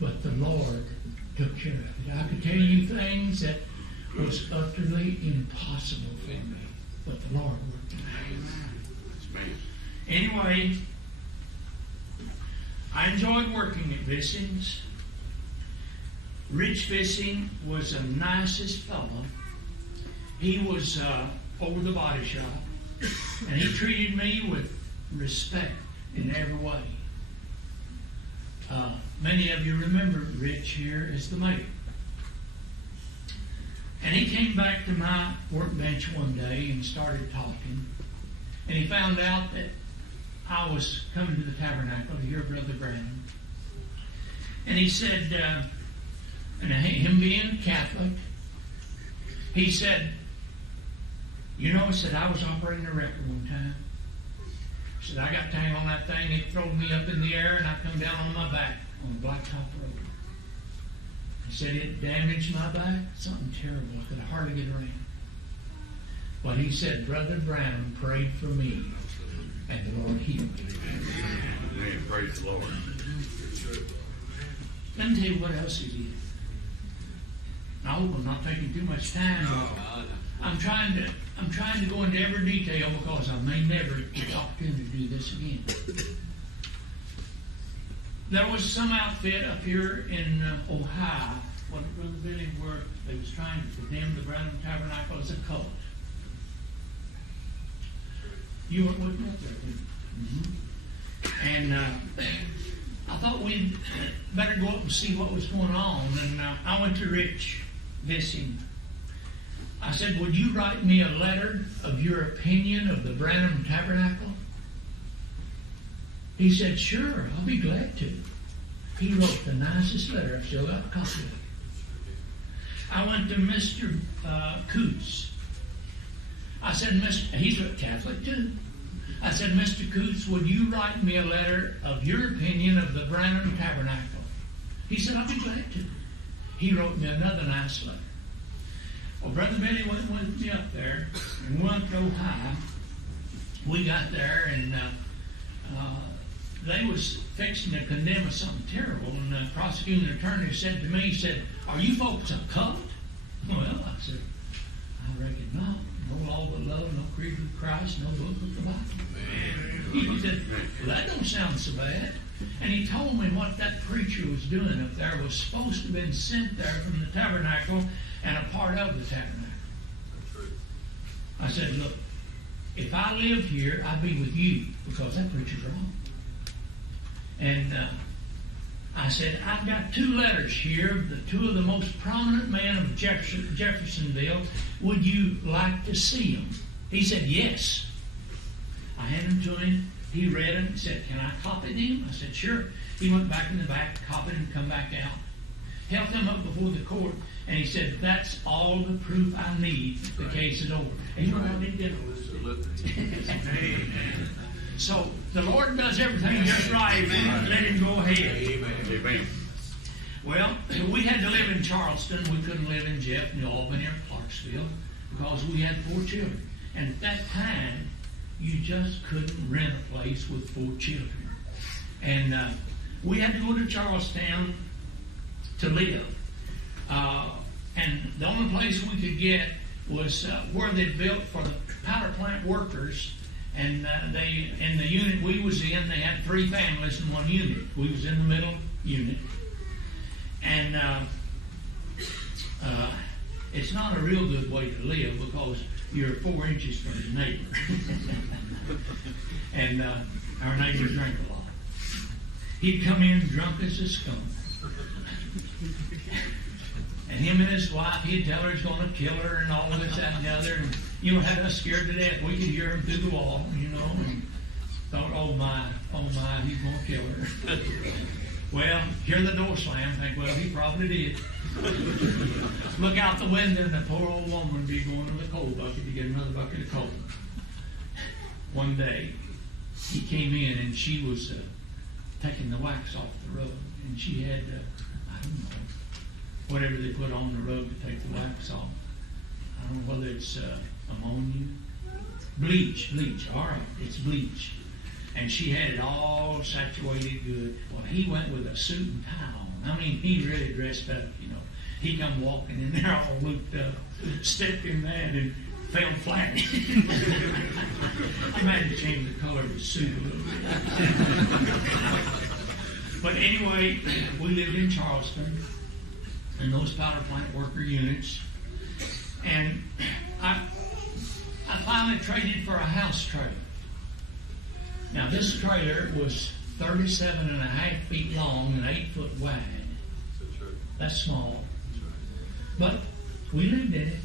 But the Lord took care of it. I could tell you things that was utterly impossible for me. But the Lord worked it out. Anyway, I enjoyed working at Vissing's. Rich Vissing was the nicest fellow. He was over the body shop, and he treated me with respect in every way. Many of you remember Rich here as the mayor. And he came back to my workbench one day and started talking. And he found out that I was coming to the Tabernacle to hear Brother Branham. And he said, and him being Catholic, he said, you know, he said, I was operating a record one time. He said, I got tang on that thing, it threw me up in the air, and I come down on my back on the blacktop road. He said, it damaged my back, something terrible. I could hardly get around. But he said, Brother Branham prayed for me, and the Lord healed me. Amen. Praise the Lord. Let me tell you what else he did. I hope I'm not taking too much time, but I'm trying to go into every detail because I may never get the opportunity to do this again. There was some outfit up here in Ohio, what Brother Billy were, they was trying to condemn the Branham Tabernacle as a cult. You weren't with me up there, did you? And I thought we'd better go up and see what was going on. And I went to Rich Vissing. I said, would you write me a letter of your opinion of the Branham Tabernacle? He said, sure, I'll be glad to. He wrote the nicest letter. I've still got a copy of it. I went to Mr. Coots. I said, he's a Catholic too. I said, Mr. Coots, would you write me a letter of your opinion of the Branham Tabernacle? He said, I'll be glad to. He wrote me another nice letter. Well, Brother Billy went with me up there, and we went to Ohio. We got there, and they was fixing to condemn us something terrible, and the prosecuting attorney said to me, he said, are you folks a cult? Well, I said, I reckon not. No law but love, no creed with Christ, no book but the Bible. He said, well, that don't sound so bad. And he told me what that preacher was doing up there was supposed to have been sent there from the tabernacle and a part of the tabernacle. I said, look, if I live here, I'll be with you because that preacher's wrong. And I said, I've got 2 letters here, the 2 of the most prominent men of Jeffersonville. Would you like to see them? He said, yes. I handed them to him. He read them and said, can I copy them? I said, sure. He went back in the back, copied them, come back out. Held them up before the court, and he said, that's all the proof I need. The case is over. And you know what they did? So the Lord does everything just right. Let him go ahead. Amen. Well, we had to live in Charleston. We couldn't live in Jeff, New Albany, or Clarksville because we had 4 children. And at that time, you just couldn't rent a place with 4 children. And we had to go to Charlestown to live. And the only place we could get was where they built for the power plant workers. And they, in the unit we was in, they had 3 families in one unit. We was in the middle unit. And it's not a real good way to live because you're 4 inches from your neighbor. And our neighbors drank a lot. He'd come in drunk as a skunk. And him and his wife, he'd tell her he's going to kill her and all this, that, and the other. And, had us scared to death. We could hear him through the wall, and thought, oh my, he's going to kill her. Well, hear the door slam, think, well, he probably did. Look out the window, and the poor old woman would be going to the coal bucket to get another bucket of coal. One day, he came in, and she was taking the wax off the rug, and she had, I don't know, whatever they put on the rug to take the wax off. I don't know whether it's ammonia. Bleach. All right, it's bleach. And she had it all saturated good. Well, he went with a suit and tie on. I mean, he really dressed up, He come walking in there all looped up, stepped in that and fell flat. I might have changed the color of his suit a little bit. But anyway, we lived in Charleston in those power plant worker units. And I finally traded for a house trailer. Now, this trailer was 37 and a half feet long and 8 foot wide. That's small. But we lived in it.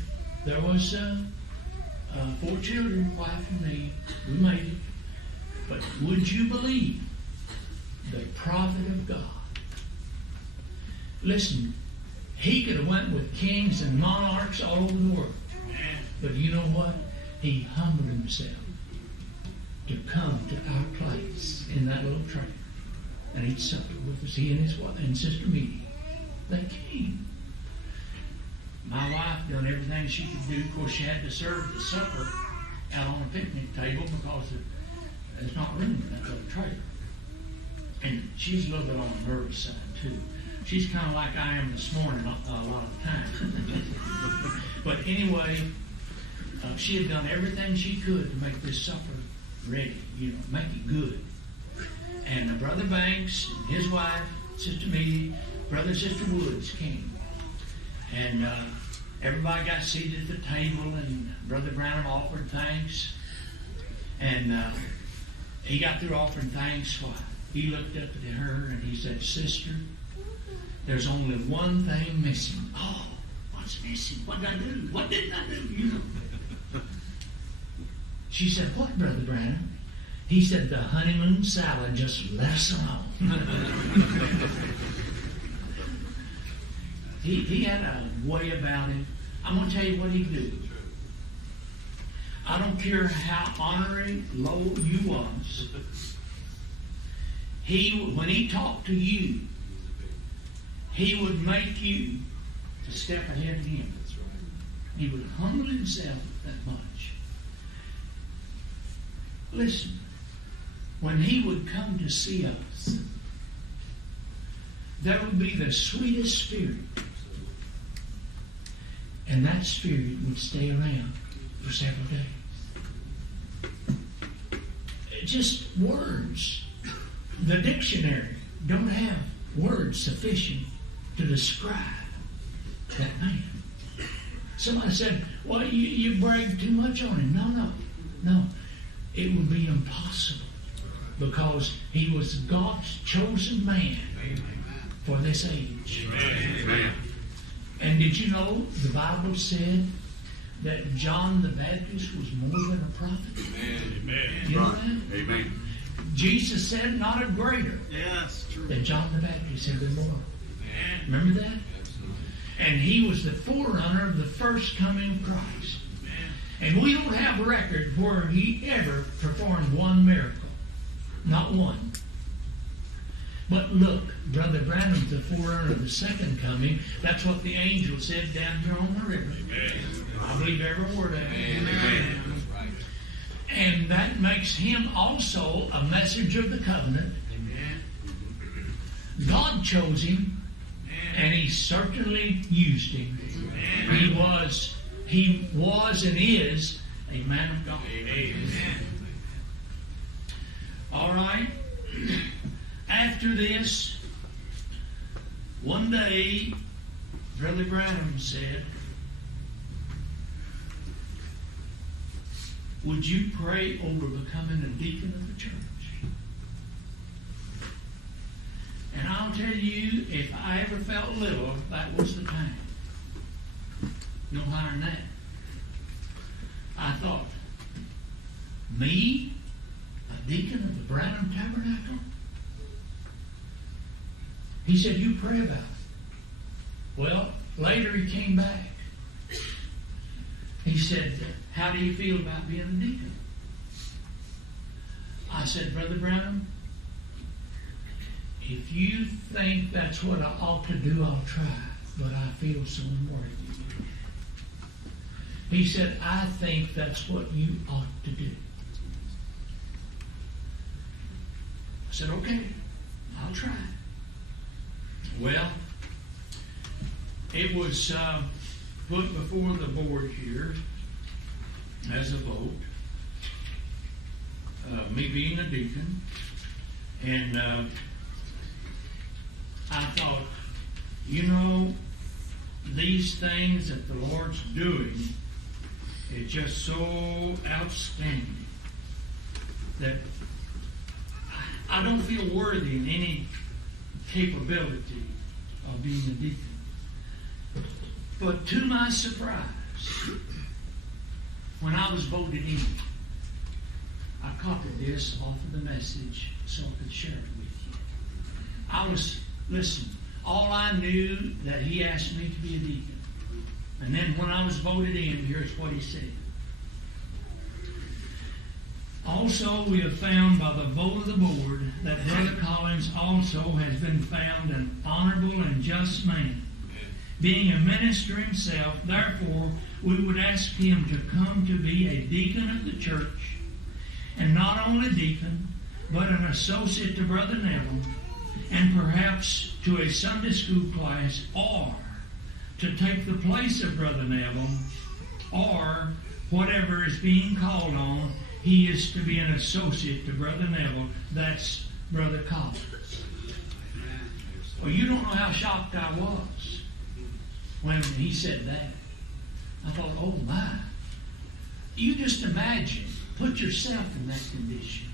There was 4 children, wife and me. We made it. But would you believe the prophet of God? Listen, he could have went with kings and monarchs all over the world. But you know what? He humbled himself to come to our place in that little trailer and eat supper with us. He and his wife and Sister Meady. They came. My wife done everything she could do. Of course, she had to serve the supper out on a picnic table because there's not room in that little trailer. And she's a little bit on the nervous side, too. She's kind of like I am this morning a lot of the time. But anyway, she had done everything she could to make this supper ready, make it good. And Brother Banks, and his wife, Sister Meady, Brother and Sister Woods came. And everybody got seated at the table, and Brother Branham offered thanks. And he got through offering thanks. He looked up at her and he said, Sister, there's only one thing missing. Oh, what's missing? What did I do? What didn't I do? She said, what, Brother Branham? He said, the honeymoon salad, just let us alone. He had a way about him. I'm going to tell you what he'd do. I don't care how honoring, low you was. When he talked to you, he would make you to step ahead of him. He would humble himself that much. Listen, when he would come to see us, there would be the sweetest spirit. And that spirit would stay around for several days. Just words. The dictionary don't have words sufficient to describe that man. Somebody said, well, you brag too much on him. No. It would be impossible because he was God's chosen man for this age. Amen. And did you know the Bible said that John the Baptist was more than a prophet? Amen. You know that? Amen. Jesus said, not a greater than John the Baptist had been born. Remember that? And he was the forerunner of the first coming of Christ. And we don't have a record where he ever performed one miracle. Not one. But look, Brother Branham's the forerunner of the second coming. That's what the angel said down here on the river. I believe every word of it. Amen. And that makes him also a messenger of the covenant. God chose him, and he certainly used him. He was and is a man of God. All right. After this, one day, Brother Branham said, would you pray over becoming a deacon of the church? I'll tell you, if I ever felt little, that was the time. No higher than that. I thought, me, a deacon of the Branham Tabernacle? He said, you pray about it. Well, later he came back. He said, how do you feel about being a deacon? I said, Brother Branham, if you think that's what I ought to do, I'll try. But I feel so unworthy. He said, I think that's what you ought to do. I said, okay, I'll try. Well, it was put before the board here as a vote, me being a deacon, and I thought, you know, these things that the Lord's doing is just so outstanding that I don't feel worthy in any capability of being a deacon. But to my surprise, when I was voted in, I copied this off of the message so I could share it with you. Listen, all I knew that he asked me to be a deacon. And then when I was voted in, here's what he said. Also, we have found by the vote of the board that Brother Collins also has been found an honorable and just man. Being a minister himself, therefore, we would ask him to come to be a deacon of the church, and not only deacon, but an associate to Brother Neville, and perhaps to a Sunday school class, or to take the place of Brother Neville, or whatever is being called on, he is to be an associate to Brother Neville. That's Brother Collins. Well, you don't know how shocked I was when he said that. I thought, oh my. You just imagine, put yourself in that condition.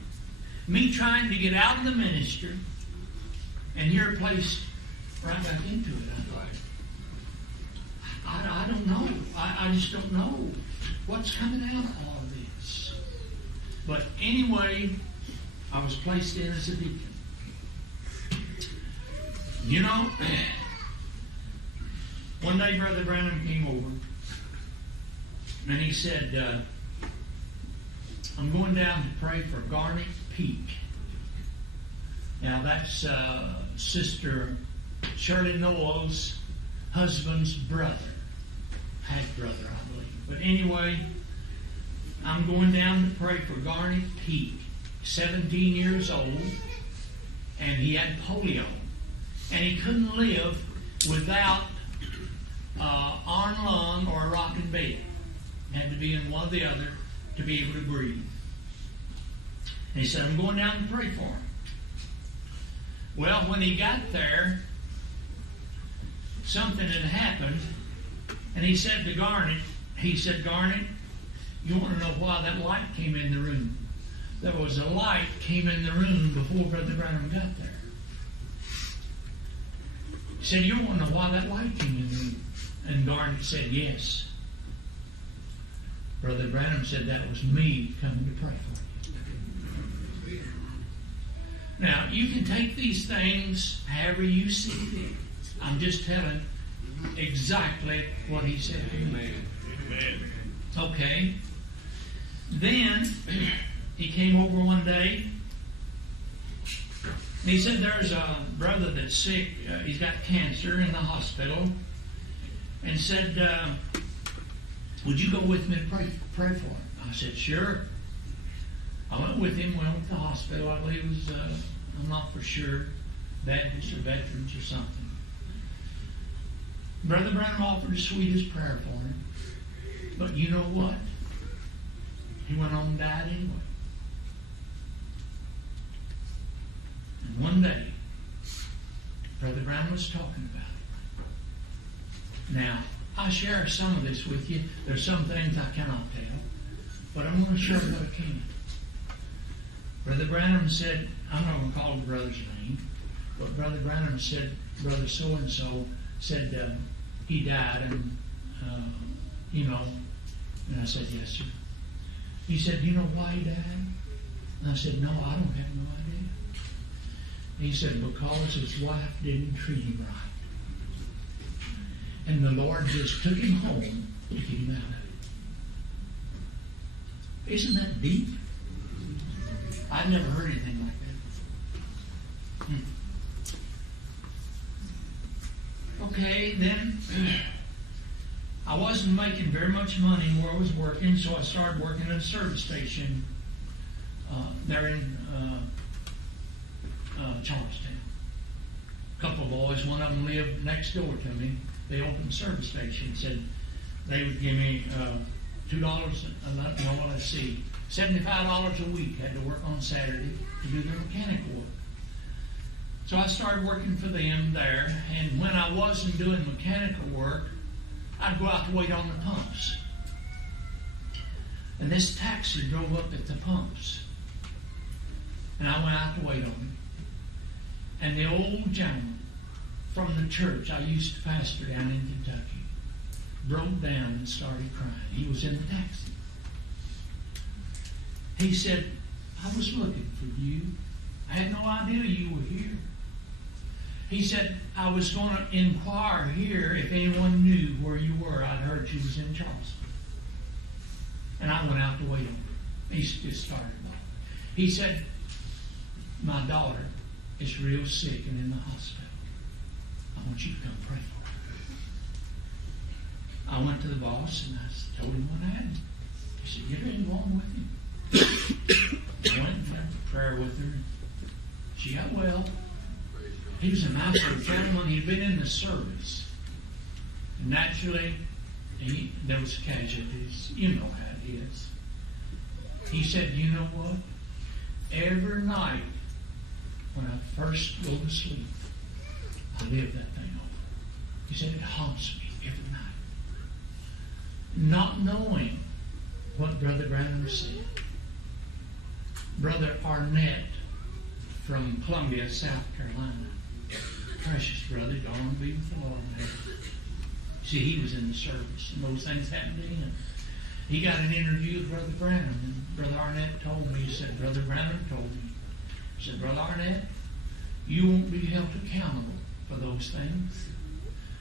Me trying to get out of the ministry, and you're placed right back into it. I don't know. I just don't know what's coming out of all of this. But anyway, I was placed in as a deacon. You know, one day Brother Branham came over, and he said, I'm going down to pray for Garnet Peak. Now that's Sister Shirley Noel's husband's brother. Half brother, I believe. But anyway, I'm going down to pray for Garnet Peak, 17 years old, and he had polio. And he couldn't live without arm, lung, or a rocking bed. Had to be in one or the other to be able to breathe. And he said, I'm going down to pray for him. Well, when he got there, something had happened, and he said to Garnet, Garnet, you want to know why that light came in the room? There was a light came in the room before Brother Branham got there. He said, you want to know why that light came in the room? And Garnet said, yes. Brother Branham said, that was me coming to pray for you. Now, you can take these things however you see fit. I'm just telling exactly what he said to me. Amen. Okay. Then, he came over one day, and he said, there's a brother that's sick. He's got cancer in the hospital. And said, would you go with me to pray for him? I said, sure. I went with him, went to the hospital. I believe it was, I'm not for sure, Baptist or Veterans or something. Brother Branham offered the sweetest prayer for him. But you know what? He went on and died anyway. And one day, Brother Branham was talking about it. Now, I share some of this with you. There's some things I cannot tell, but I'm going to share what I can. Brother Branham said, I'm not going to call the brother's name, but Brother Branham said, Brother so-and-so said he died, and, you know. And I said, yes, sir. He said, do you know why he died? And I said, no, I don't have no idea. He said, because his wife didn't treat him right. And the Lord just took him home to get him out of it. Isn't that deep? I've never heard anything like that. Okay, then I wasn't making very much money where I was working, so I started working at a service station there in Charlestown. A couple of boys, one of them lived next door to me. They opened a service station. Said they would give me $2 $75 a week. Had to work on Saturday to do their mechanical work. So I started working for them there, and when I wasn't doing mechanical work, I'd go out to wait on the pumps. And this taxi drove up at the pumps. And I went out to wait on him. And the old gentleman from the church I used to pastor down in Kentucky broke down and started crying. He was in the taxi. He said, I was looking for you. I had no idea you were here. He said, I was going to inquire here if anyone knew where you were. I'd heard you was in Charleston. And I went out to wait on him. He just started off. He said, my daughter is real sick and in the hospital. I want you to come pray for her. I went to the boss and I told him what happened. He said, get ready to go on with him. I went and had prayer with her. She got well. He was a nice old gentleman. He'd been in the service. And naturally, there was casualties. You know how it is. He said, you know what? Every night when I first go to sleep, I live that thing over. He said, it haunts me every night. Not knowing what Brother Branham said. Brother Arnett from Columbia, South Carolina. Precious brother, gone to be with the Lord in heaven. See, he was in the service, and those things happened to him. He got an interview with Brother Branham, and Brother Arnett told me, he said, Brother Branham told me, he said, Brother Arnett, you won't be held accountable for those things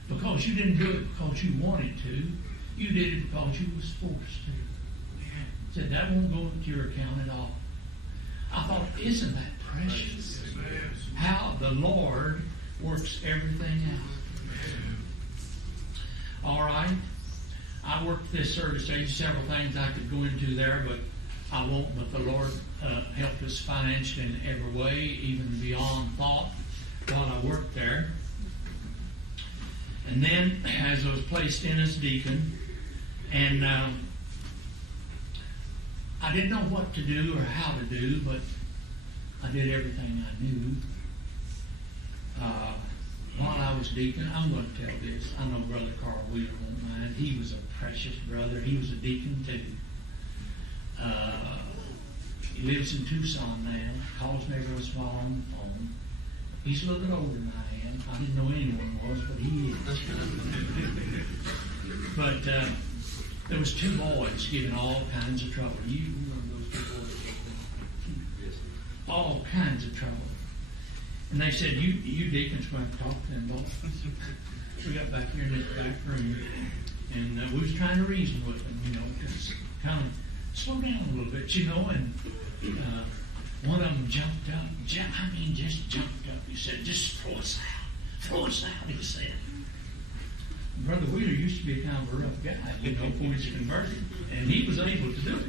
because you didn't do it because you wanted to. You did it because you was forced to. He said, that won't go to your account at all. I thought, isn't that precious? How the Lord works everything out. All right. I worked this service station, several things I could go into there, but I won't. But the Lord helped us financially in every way, even beyond thought, while I worked there. And then, as I was placed in as deacon, and I didn't know what to do or how to do, but I did everything I knew. While I was deacon, I'm going to tell this. I know Brother Carl Willard won't mind. He was a precious brother. He was a deacon too. He lives in Tucson now. Calls me every once in a while on the phone. He's a little bit older than I am. I didn't know anyone was, but he is. But there was two boys giving all kinds of trouble. You remember those two boys? All kinds of trouble. And they said, you deacons going to talk to them boys. We got back here in this back room, and we was trying to reason with them, just kind of slow down a little bit, and one of them jumped up. Just jumped up. He said, just throw us out. Throw us out, he said. Brother Wheeler used to be a kind of a rough guy, before he was converted. And he was able to do it,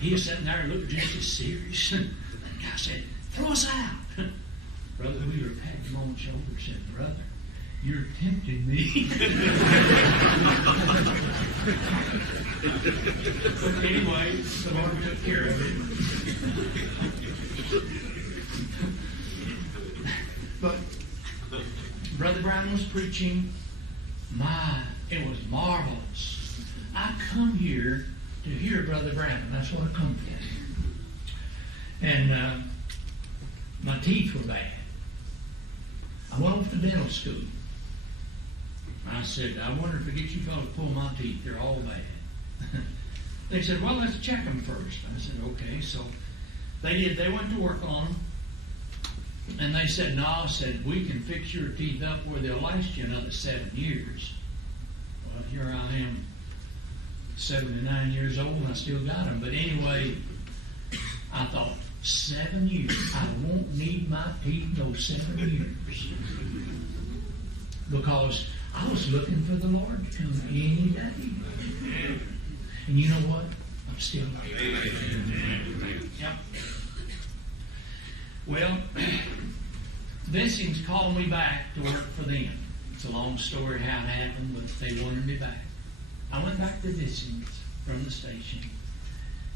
He was sitting there and looked just as serious. That guy said, throw us out. Brother Wheeler patted him on the shoulder and said, brother, you're tempting me. But anyway, the Lord took care of it. But Brother Brown was preaching. It was marvelous. I come here to hear Brother Branham. That's what I come for. And my teeth were bad. I went off to dental school. I said, I wonder if I get you fellas to pull my teeth. They're all bad. They said, well, let's check them first. I said, okay. So they did. They went to work on them. And they said, no, said, we can fix your teeth up where they'll last you another 7 years. Well, here I am, 79 years old, and I still got them. But anyway, I thought, 7 years. I won't need my teeth no 7 years. Because I was looking for the Lord to come any day. And you know what? I'm still here. Yep. Well, Vincing's called me back to work for them. It's a long story how it happened, but they wanted me back. I went back to Vincing's from the station.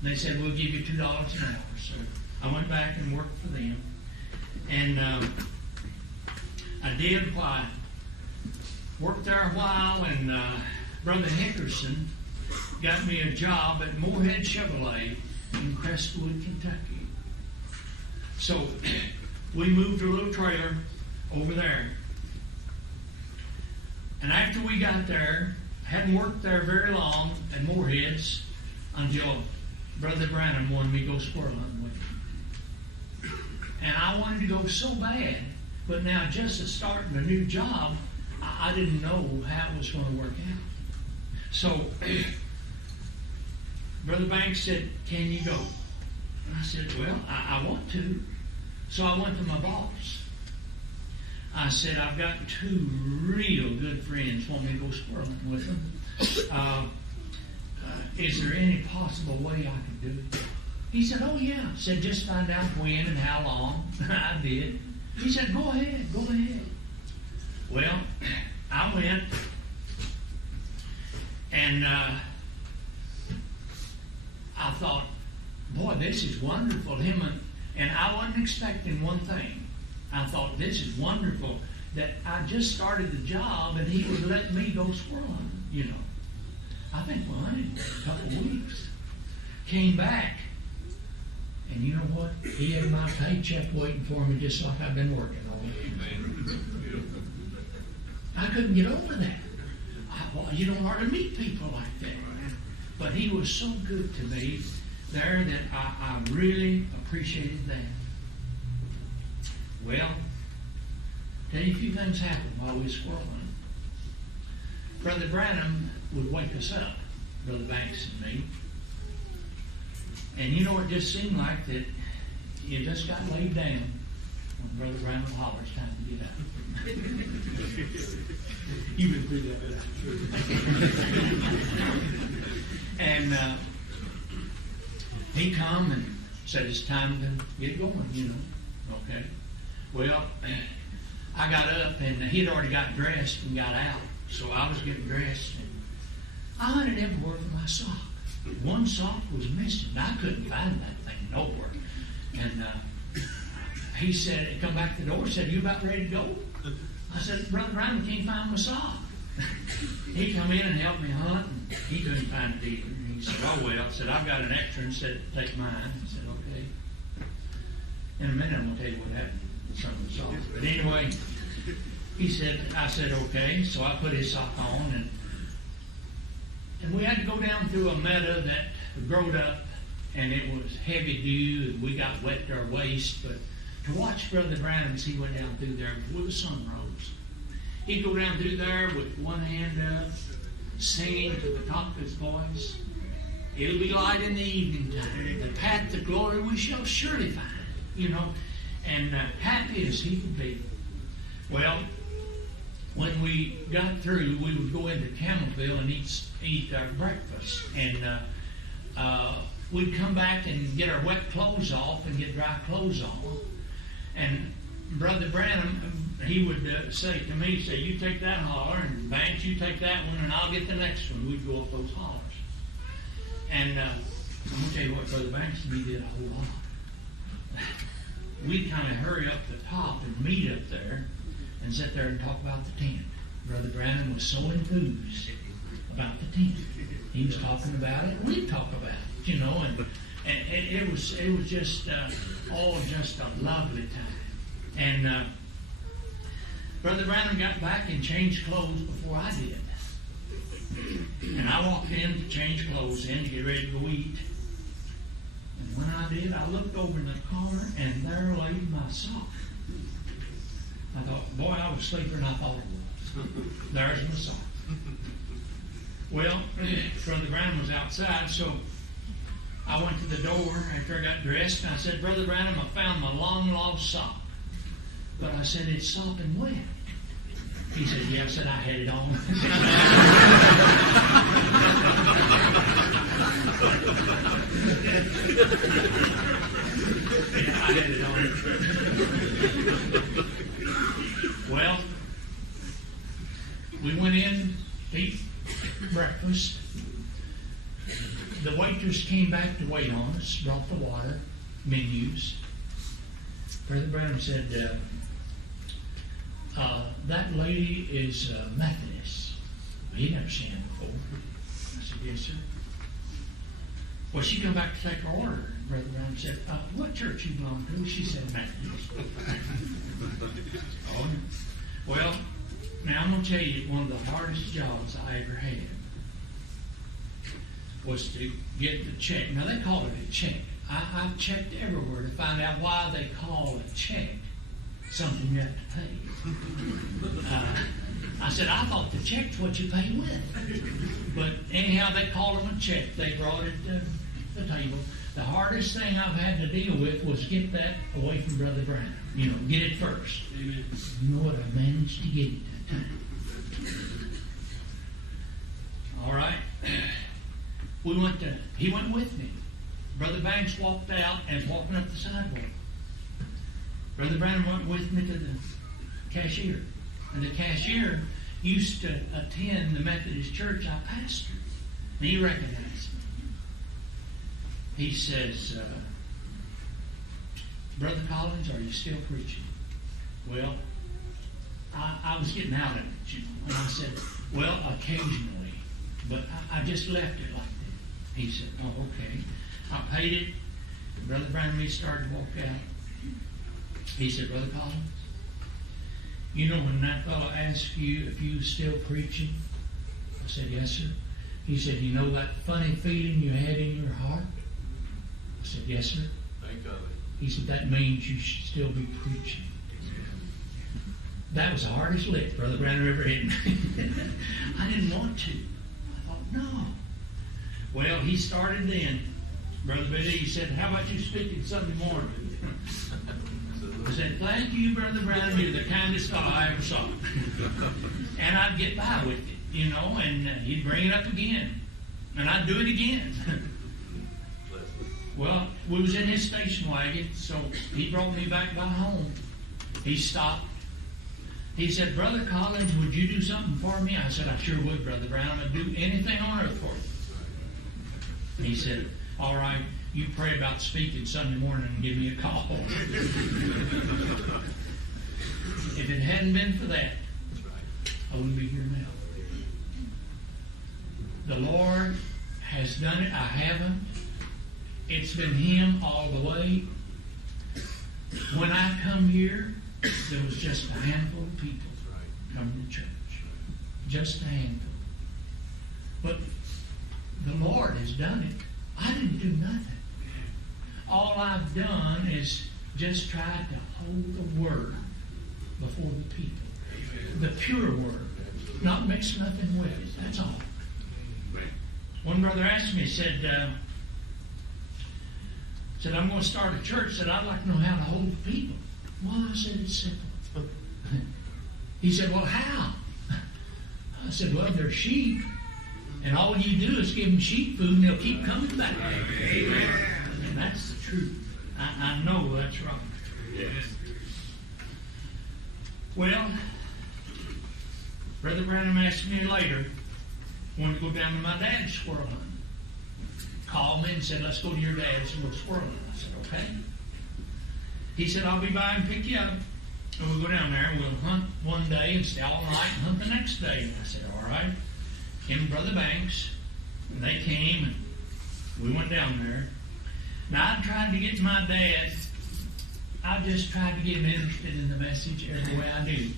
And they said, we'll give you $2 an hour. So I went back and worked for them. And I did apply. Worked there a while, and Brother Hickerson got me a job at Moorhead Chevrolet in Crestwood, Kentucky. So we moved a little trailer over there. And after we got there, hadn't worked there very long at Moorhead's until Brother Branham wanted me to go squirrel hunting with him. And I wanted to go so bad, but now just at starting a new job, I didn't know how it was going to work out. So Brother Banks said, can you go? And I said, well, I want to. So I went to my boss. I said, I've got 2 real good friends want me to go squirreling with them. Is there any possible way I can do it? He said, oh yeah. I said, just find out when and how long. I did. He said, go ahead, go ahead. Well, I went, and I thought, boy, this is wonderful. And I wasn't expecting one thing. I thought, this is wonderful that I just started the job and he would let me go squirreling, you know. I think, well, in a couple of weeks. Came back, and you know what? He had my paycheck waiting for me just like I've been working on. I couldn't get over that. You don't hardly meet people like that. But he was so good to me there that I really appreciated that. Well, tell you a few things happened while we were squirreling. Brother Branham would wake us up, Brother Banks and me. And you know, it just seemed like that you just got laid down when Brother Branham hollers, time to get up. You've been through that. And he come and said, it's time to get going, you know. Okay. Well, I got up, and he'd already got dressed and got out. So I was getting dressed, and I hunted everywhere for my sock. One sock was missing. I couldn't find that thing nowhere. And he said, he come back to the door, said, you about ready to go? I said, Brother Branham, can't find my sock. He come in and helped me hunt, and he couldn't find it either. He said, oh well. I said, I've got an extra, and said, take mine. He said, okay. In a minute, I'm going to tell you what happened with some of the socks. But anyway, he said, I said, okay. So I put his sock on, and we had to go down through a meadow that growed up, and it was heavy dew, and we got wet to our waist. But to watch Brother Branham as he went down through there before the sun rose, he'd go down through there with one hand up, singing to the top of his voice. It'll be light in the evening time. The path to glory we shall surely find. You know, and happy as he could be. Well, when we got through, we would go into Campbellville and eat our breakfast. And we'd come back and get our wet clothes off and get dry clothes on. And Brother Branham, he would say to me, say, you take that holler, and Banks, you take that one, and I'll get the next one. We'd go up those hollers. And I'm going to tell you what, Brother Banks and me did a whole lot. We'd kind of hurry up the top and meet up there and sit there and talk about the tent. Brother Branham was so enthused about the tent. He was talking about it, and we'd talk about it, you know, and it was just all just a lovely time. And Brother Branham got back and changed clothes before I did. And I walked in to change clothes in to get ready to go eat. And when I did, I looked over in the corner and there lay my sock. I thought, boy, I was sleeper than I thought it was. There's my sock. Well, Brother Branham was outside, so I went to the door after I got dressed and I said, Brother Branham, I found my long lost sock. But I said, it's sopping wet. He said, yeah. I said, I had it on. Yeah, I had it on. Well, we went in to eat breakfast. The waitress came back to wait on us, brought the water, menus. Brother Branham said, that lady is Methodist. Well, he never seen her before. I said, yes, sir. Well, she come back to take her order. Brother Branham said, what church you belong to? She said, Methodist. Oh, well, now I'm going to tell you, one of the hardest jobs I ever had was to get the check. Now, they call it a check. I've checked everywhere to find out why they call a check something you have to pay. I said, I thought the check's what you pay with. But anyhow, they called them a check. They brought it to the table. The hardest thing I've had to deal with was get that away from Brother Branham. You know, get it first. Amen. You know what? I managed to get it that time. All right. He went with me. Brother Banks walked out and walking up the sidewalk. Brother Branham went with me to the cashier. And the cashier used to attend the Methodist church I pastored. And he recognized me. He says, Brother Collins, are you still preaching? Well, I was getting out of it, you know. And I said, well, occasionally. But I just left it like that. He said, oh, okay. I paid it. Brother Branham, he started to walk out. He said, Brother Collins, you know when that fellow asked you if you were still preaching? I said, yes, sir. He said, you know that funny feeling you had in your heart? I said, yes, sir. Think of it. He said, that means you should still be preaching. That was the hardest lick Brother Branham ever hit me. I didn't want to. I thought, no. Well, he started then. Brother Billy, he said, how about you speaking Sunday morning? I said, thank you, Brother Branham. You're the kindest fellow I ever saw. And I'd get by with it, you know, and he'd bring it up again. And I'd do it again. Well, we was in his station wagon, so he brought me back by home. He stopped. He said, Brother Collins, would you do something for me? I said, I sure would, Brother Branham. I'd do anything on earth for you. He said, all right, you pray about speaking Sunday morning and give me a call. If it hadn't been for that, I wouldn't be here now. The Lord has done it. I haven't. It's been Him all the way. When I come here, there was just a handful of people coming to church. Just a handful. But the Lord has done it. I didn't do nothing. All I've done is just tried to hold the Word before the people. The pure Word. Not mix nothing with it. That's all. One brother asked me, said, I'm going to start a church. Said, I'd like to know how to hold the people. Well, I said, it's simple. He said, well, how? I said, well, they're sheep. And all you do is give them sheep food and they'll keep coming back. Amen. And that's the truth. I know that's right. Yes. Well, Brother Branham asked me later, wanted to go down to my dad's squirrel hunt. Called me and said, let's go to your dad's and go squirrel hunt. I said, okay. He said, I'll be by and pick you up. And we'll go down there and we'll hunt one day and stay all night and hunt the next day. And I said, all right. Him and Brother Banks, and they came and we went down there. Now I tried to get my dad, I just tried to get him interested in the message every way I do.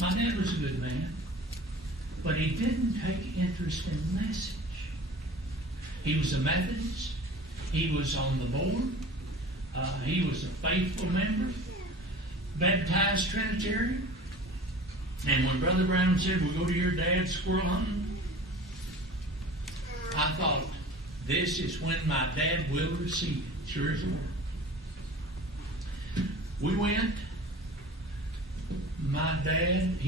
My dad was a good man, but he didn't take interest in the message. He was a Methodist. He was on the board. He was a faithful member, baptized Trinitarian. And when Brother Branham said, we'll go to your dad's squirrel hunting, I thought, this is when my dad will receive it. Sure as the Lord. We went. My dad,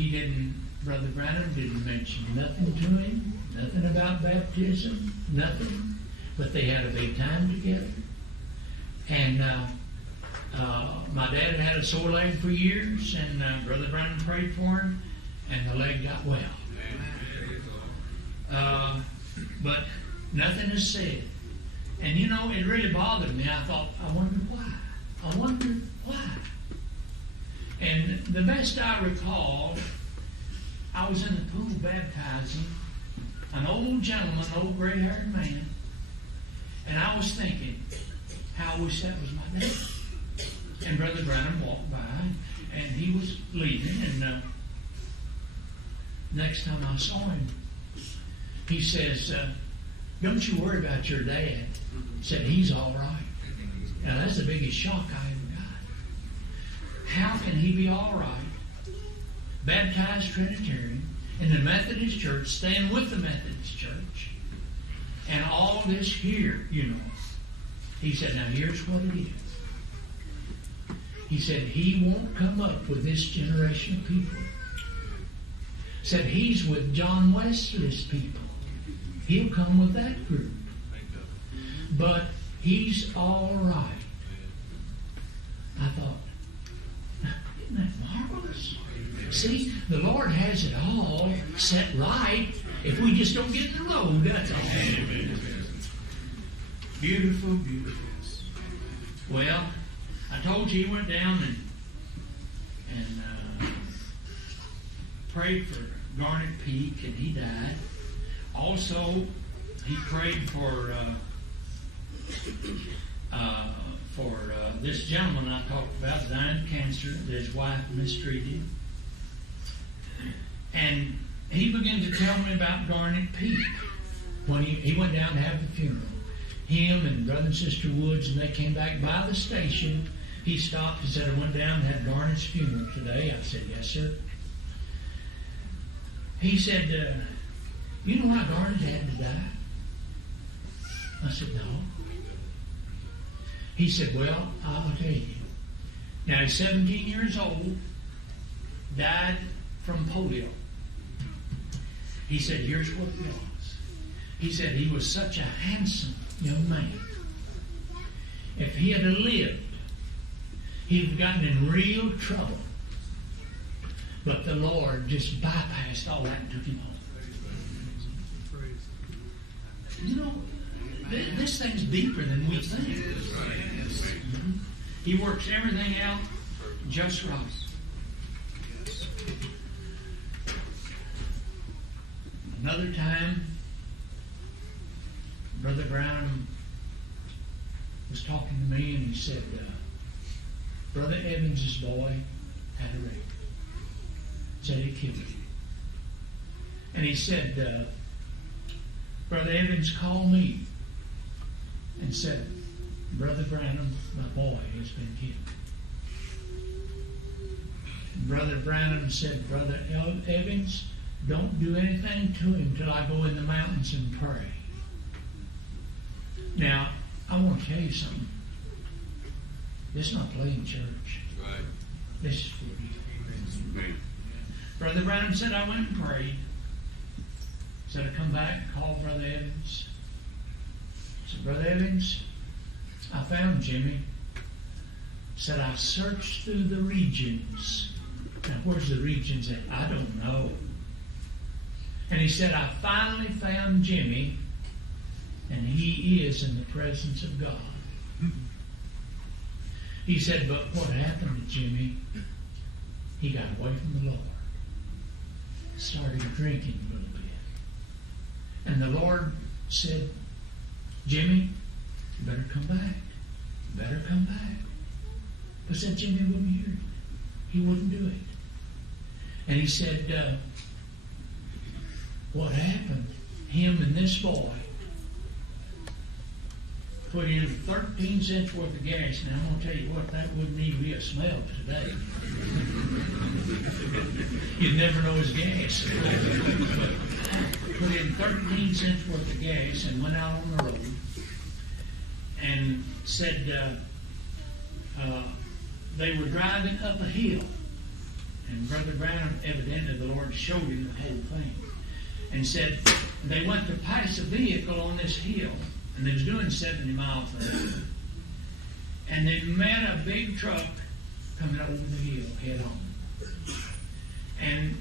Brother Branham didn't mention nothing to him, nothing about baptism, nothing. But they had a big time together. And my dad had a sore leg for years, and Brother Branham prayed for him, and the leg got well. But nothing is said. And you know, it really bothered me. I thought, I wonder why. I wonder why. And the best I recall, I was in the pool baptizing an old gentleman, an old gray-haired man, and I was thinking, how I wish that was my dad. And Brother Branham walked by, and he was leaving, and next time I saw him, he says, don't you worry about your dad. Said, he's all right. Now, that's the biggest shock I ever got. How can he be all right? Baptized Trinitarian in the Methodist Church, staying with the Methodist Church, and all this here, you know. He said, now here's what it is. He said, he won't come up with this generation of people. Said, he's with John Wesley's people. He'll come with that group. But he's all right. I thought, isn't that marvelous? See, the Lord has it all set right. If we just don't get in the road, that's all. Beautiful, beautiful. Well, I told you he went down and prayed for Garnet Peak, and he died. Also, he prayed for this gentleman I talked about, dying of cancer, that his wife mistreated. And he began to tell me about Garnet Peak when he went down to have the funeral. Him and Brother and Sister Woods, and they came back by the station. He stopped and said, I went down and had Garnet's funeral today. I said, yes, sir. He said, you know how Garnet had to die? I said, no. He said, well, I'll tell you. Now, he's 17 years old, died from polio. He said, here's what it was. He said he was such a handsome young man. If he had lived, he'd have gotten in real trouble. But the Lord just bypassed all that and took him home. You know, this thing's deeper than we think. He works everything out just right. Another time, Brother Branham was talking to me, and he said, Brother Evans's boy had a rape. Said he killed him. And he said, Brother Evans called me and said, Brother Branham, my boy has been killed. Brother Branham said, Brother Evans, don't do anything to him till I go in the mountains and pray. Now, I want to tell you something. This is not playing church. Right. This is for you. Brother Branham said, I went and prayed. Said, I come back and call Brother Evans. Said, Brother Evans, I found Jimmy. Said, I searched through the regions. Now, where's the regions at? I don't know. And he said, I finally found Jimmy, and he is in the presence of God. He said, but what happened to Jimmy? He got away from the Lord. Started drinking a little bit. And the Lord said, Jimmy, you better come back. You better come back. But said Jimmy wouldn't hear it. He wouldn't do it. And he said, what happened? Him and this boy put in 13 cents worth of gas. Now, I'm going to tell you what, that wouldn't even be a smell today. You'd never know it's gas. Put in 13 cents worth of gas and went out on the road and said they were driving up a hill. And Brother Branham, evidently the Lord showed him the whole thing. And said they went to pass a vehicle on this hill, and they was doing 70 miles an hour. And they met a big truck coming over the hill head on. And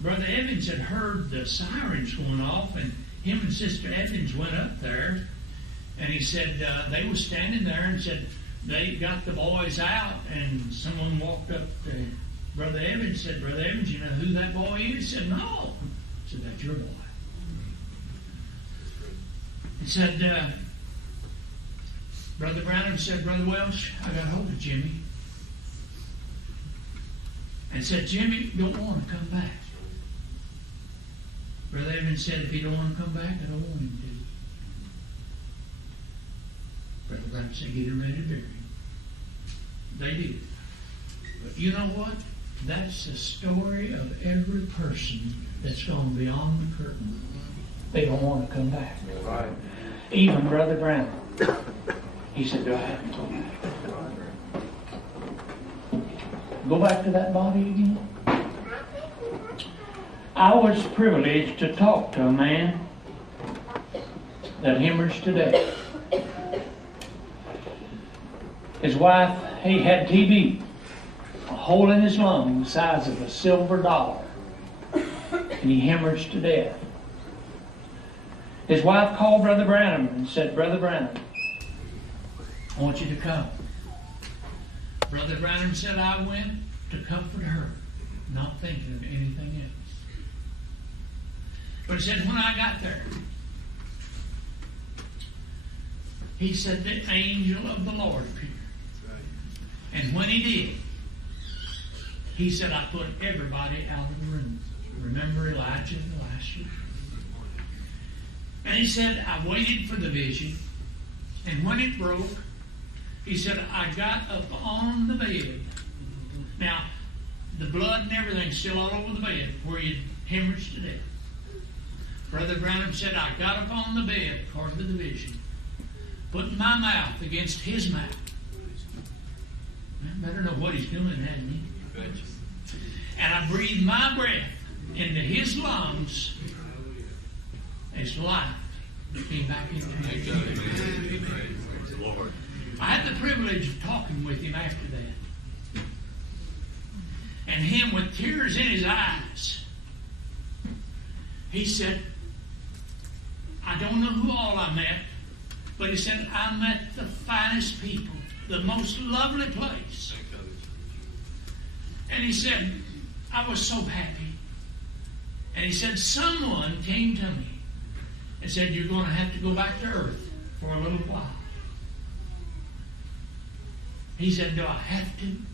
Brother Evans had heard the sirens going off, and him and Sister Evans went up there, and he said they were standing there and said they got the boys out, and someone walked up to Brother Evans and said, Brother Evans, you know who that boy is? He said, no. He said, that's your boy. He said, Brother Branham said, Brother Welch, I got hold of Jimmy. And said, Jimmy don't want to come back. Brother Evans said, if he don't want to come back, I don't want him to. Brother Branham said, get him ready to bury him. They did. But you know what? That's the story of every person that's gone beyond the curtain. They don't want to come back. Right. Even Brother Branham. He said, do I have to go back? Go back to that body again? I was privileged to talk to a man that hemorrhaged to death. His wife, he had TB. A hole in his lung the size of a silver dollar. And he hemorrhaged to death. His wife called Brother Branham and said, Brother Branham, I want you to come. Brother Branham said, I went to comfort her, not thinking of anything else. But he said, when I got there, he said, the angel of the Lord appeared. And when he did, he said, I put everybody out of the room. Remember Elijah and Elisha? And he said, I waited for the vision. And when it broke, he said, I got up on the bed. Now, the blood and everything's still all over the bed where he'd hemorrhaged to death. Brother Branham said, I got up on the bed, according to the vision, putting my mouth against his mouth. I better know what he's doing, hadn't he? And I breathed my breath into his lungs. His life came back into him. I had the privilege of talking with him after that. And him with tears in his eyes. He said, I don't know who all I met, but he said, I met the finest people, the most lovely place. And he said, I was so happy. And he said, someone came to me and said, you're going to have to go back to earth for a little while. He said, do I have to? And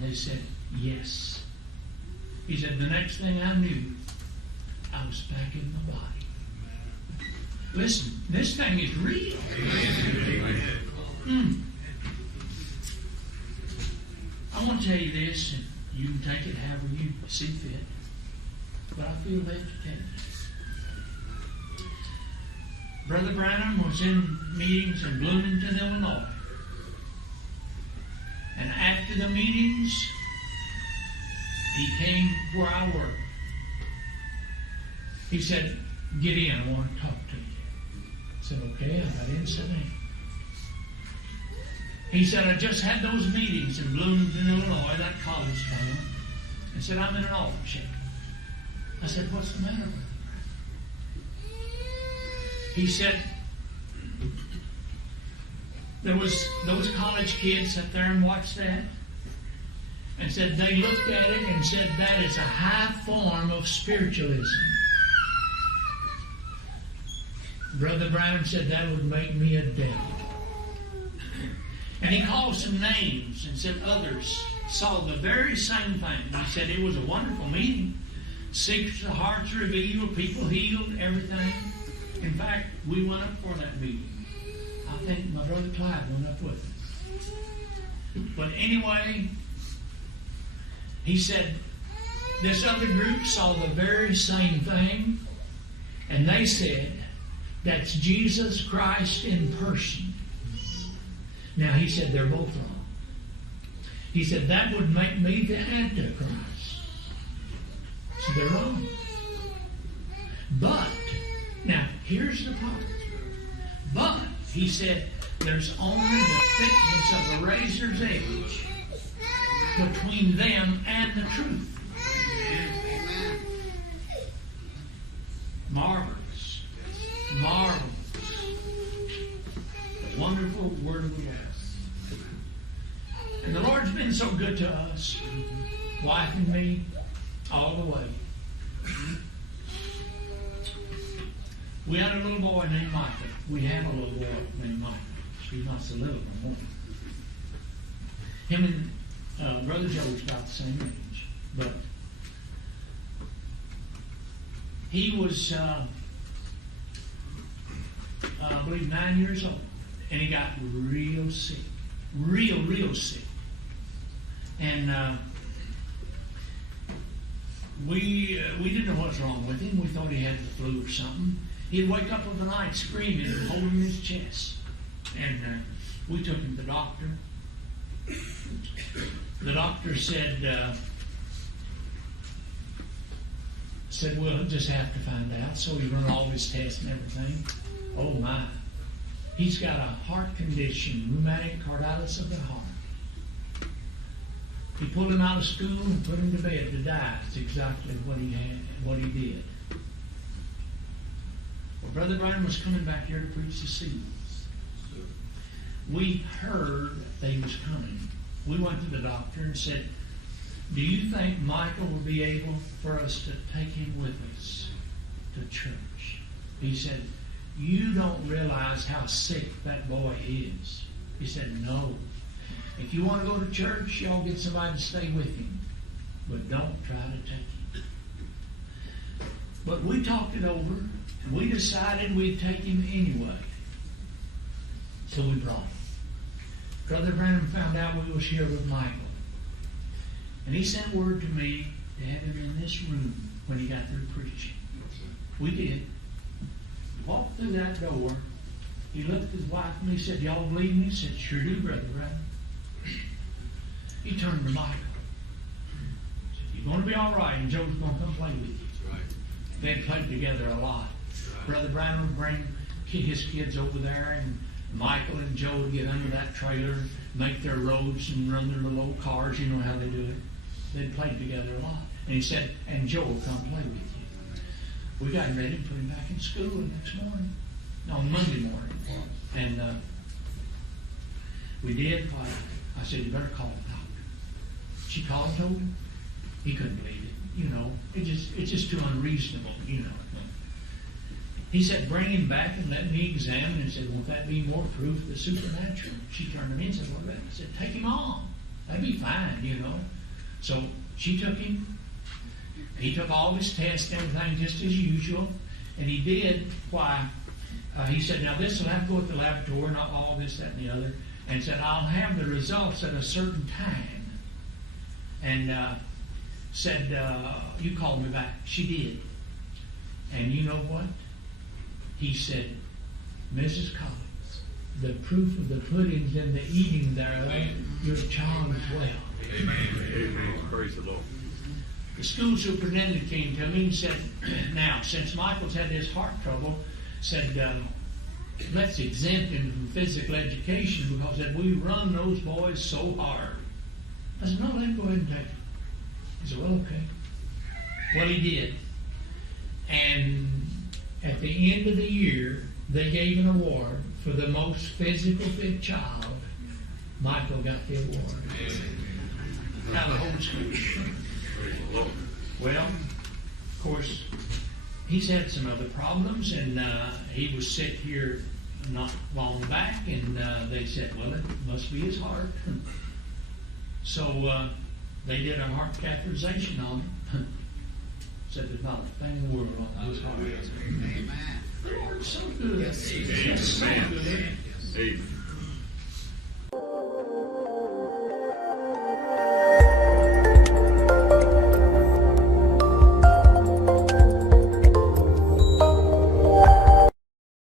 they said, yes. He said, the next thing I knew, I was back in my body. Listen, this thing is real. I want to tell you this, and you can take it however you see fit, but I feel led to tell you. Brother Branham was in meetings in Bloomington, Illinois. And after the meetings, he came where I worked. He said, get in, I want to talk to you. I said, okay, I got in, sit down. He said, I just had those meetings in Bloomington, Illinois, that college town. And said, I'm in an altar shaking. I said, what's the matter with you? He said, there was those college kids sat there and watched that. And said, they looked at it and said, that is a high form of spiritualism. Brother Branham said, that would make me a devil. And he called some names and said others saw the very same thing. He said it was a wonderful meeting. Secrets of the hearts revealed, people healed, everything. In fact, we went up for that meeting. I think my brother Clyde went up with us. But anyway, he said this other group saw the very same thing, and they said, that's Jesus Christ in person. Now, he said they're both wrong. He said that would make me the Antichrist. So they're wrong. But, now, here's the problem. But, he said, there's only the thickness of a razor's edge between them and the truth. Marvelous. Marvelous. The wonderful Word of the Lord. And the Lord's been so good to us, wife and me, all the way. We had a little boy named Michael. We have a little boy named Michael. He's not so little no more. Him and Brother Joe's about the same age. But he was, I believe, 9 years old. And he got real sick. Real sick. And we didn't know what was wrong with him. We thought he had the flu or something. He'd wake up in the night screaming and holding his chest. And we took him to the doctor. The doctor said, we'll just have to find out. So he run all his tests and everything. Oh my. He's got a heart condition, rheumatic carditis of the heart. He pulled him out of school and put him to bed to die. That's exactly what he had, what he did. Well, Brother Branham was coming back here to preach the seeds. We heard that he was coming. We went to the doctor and said, do you think Michael will be able for us to take him with us to church? He said, you don't realize how sick that boy is. He said, no. If you want to go to church, y'all get somebody to stay with him. But don't try to take him. But we talked it over, and we decided we'd take him anyway. So we brought him. Brother Branham found out we was here with Michael. And he sent word to me to have him in this room when he got through preaching. We did. Walked through that door. He looked at his wife and he said, y'all believe me? He said, sure do, Brother Branham. He turned to Michael. He said, you're going to be all right, and Joe's going to come play with you. That's right. They had played together a lot. Right. Brother Branham would bring his kids over there, and Michael and Joe would get under that trailer, make their roads and run their little old cars. You know how they do it. They'd played together a lot. And he said, and Joe will come play with you. We got him ready to put him back in school the next morning. No, Monday morning. And we did. I said, you better call the doctor. She called and told him. He couldn't believe it. You know, it's just too unreasonable, you know. He said, bring him back and let me examine. And said, won't that be more proof of the supernatural? She turned to me and said, what about it? I said, take him on. That'd be fine, you know. So she took him. He took all of his tests and everything just as usual. And he did why. He said, now this will have to go at the laboratory, not all this, that, and the other. And said, I'll have the results at a certain time. And said, you called me back. She did. And you know what? He said, Mrs. Collins, the proof of the pudding's in the eating thereof. Your child is well. Amen. Amen. Praise the Lord. The school superintendent came to me and said, now, since Michael's had this heart trouble, said, let's exempt him from physical education because that we run those boys so hard. I said, no, let him go ahead and take it. He said, well, okay. Well, he did. And at the end of the year, they gave an award for the most physical fit child. Michael got the award. Out of the whole school. Well, of course, he's had some other problems, and he was sick here not long back, and they said, well, it must be his heart. So They did a heart catheterization on him. Said there's not a thing in the world wrong with his heart. Amen. The Lord's so good. Yes, He's so Amen. good. Amen.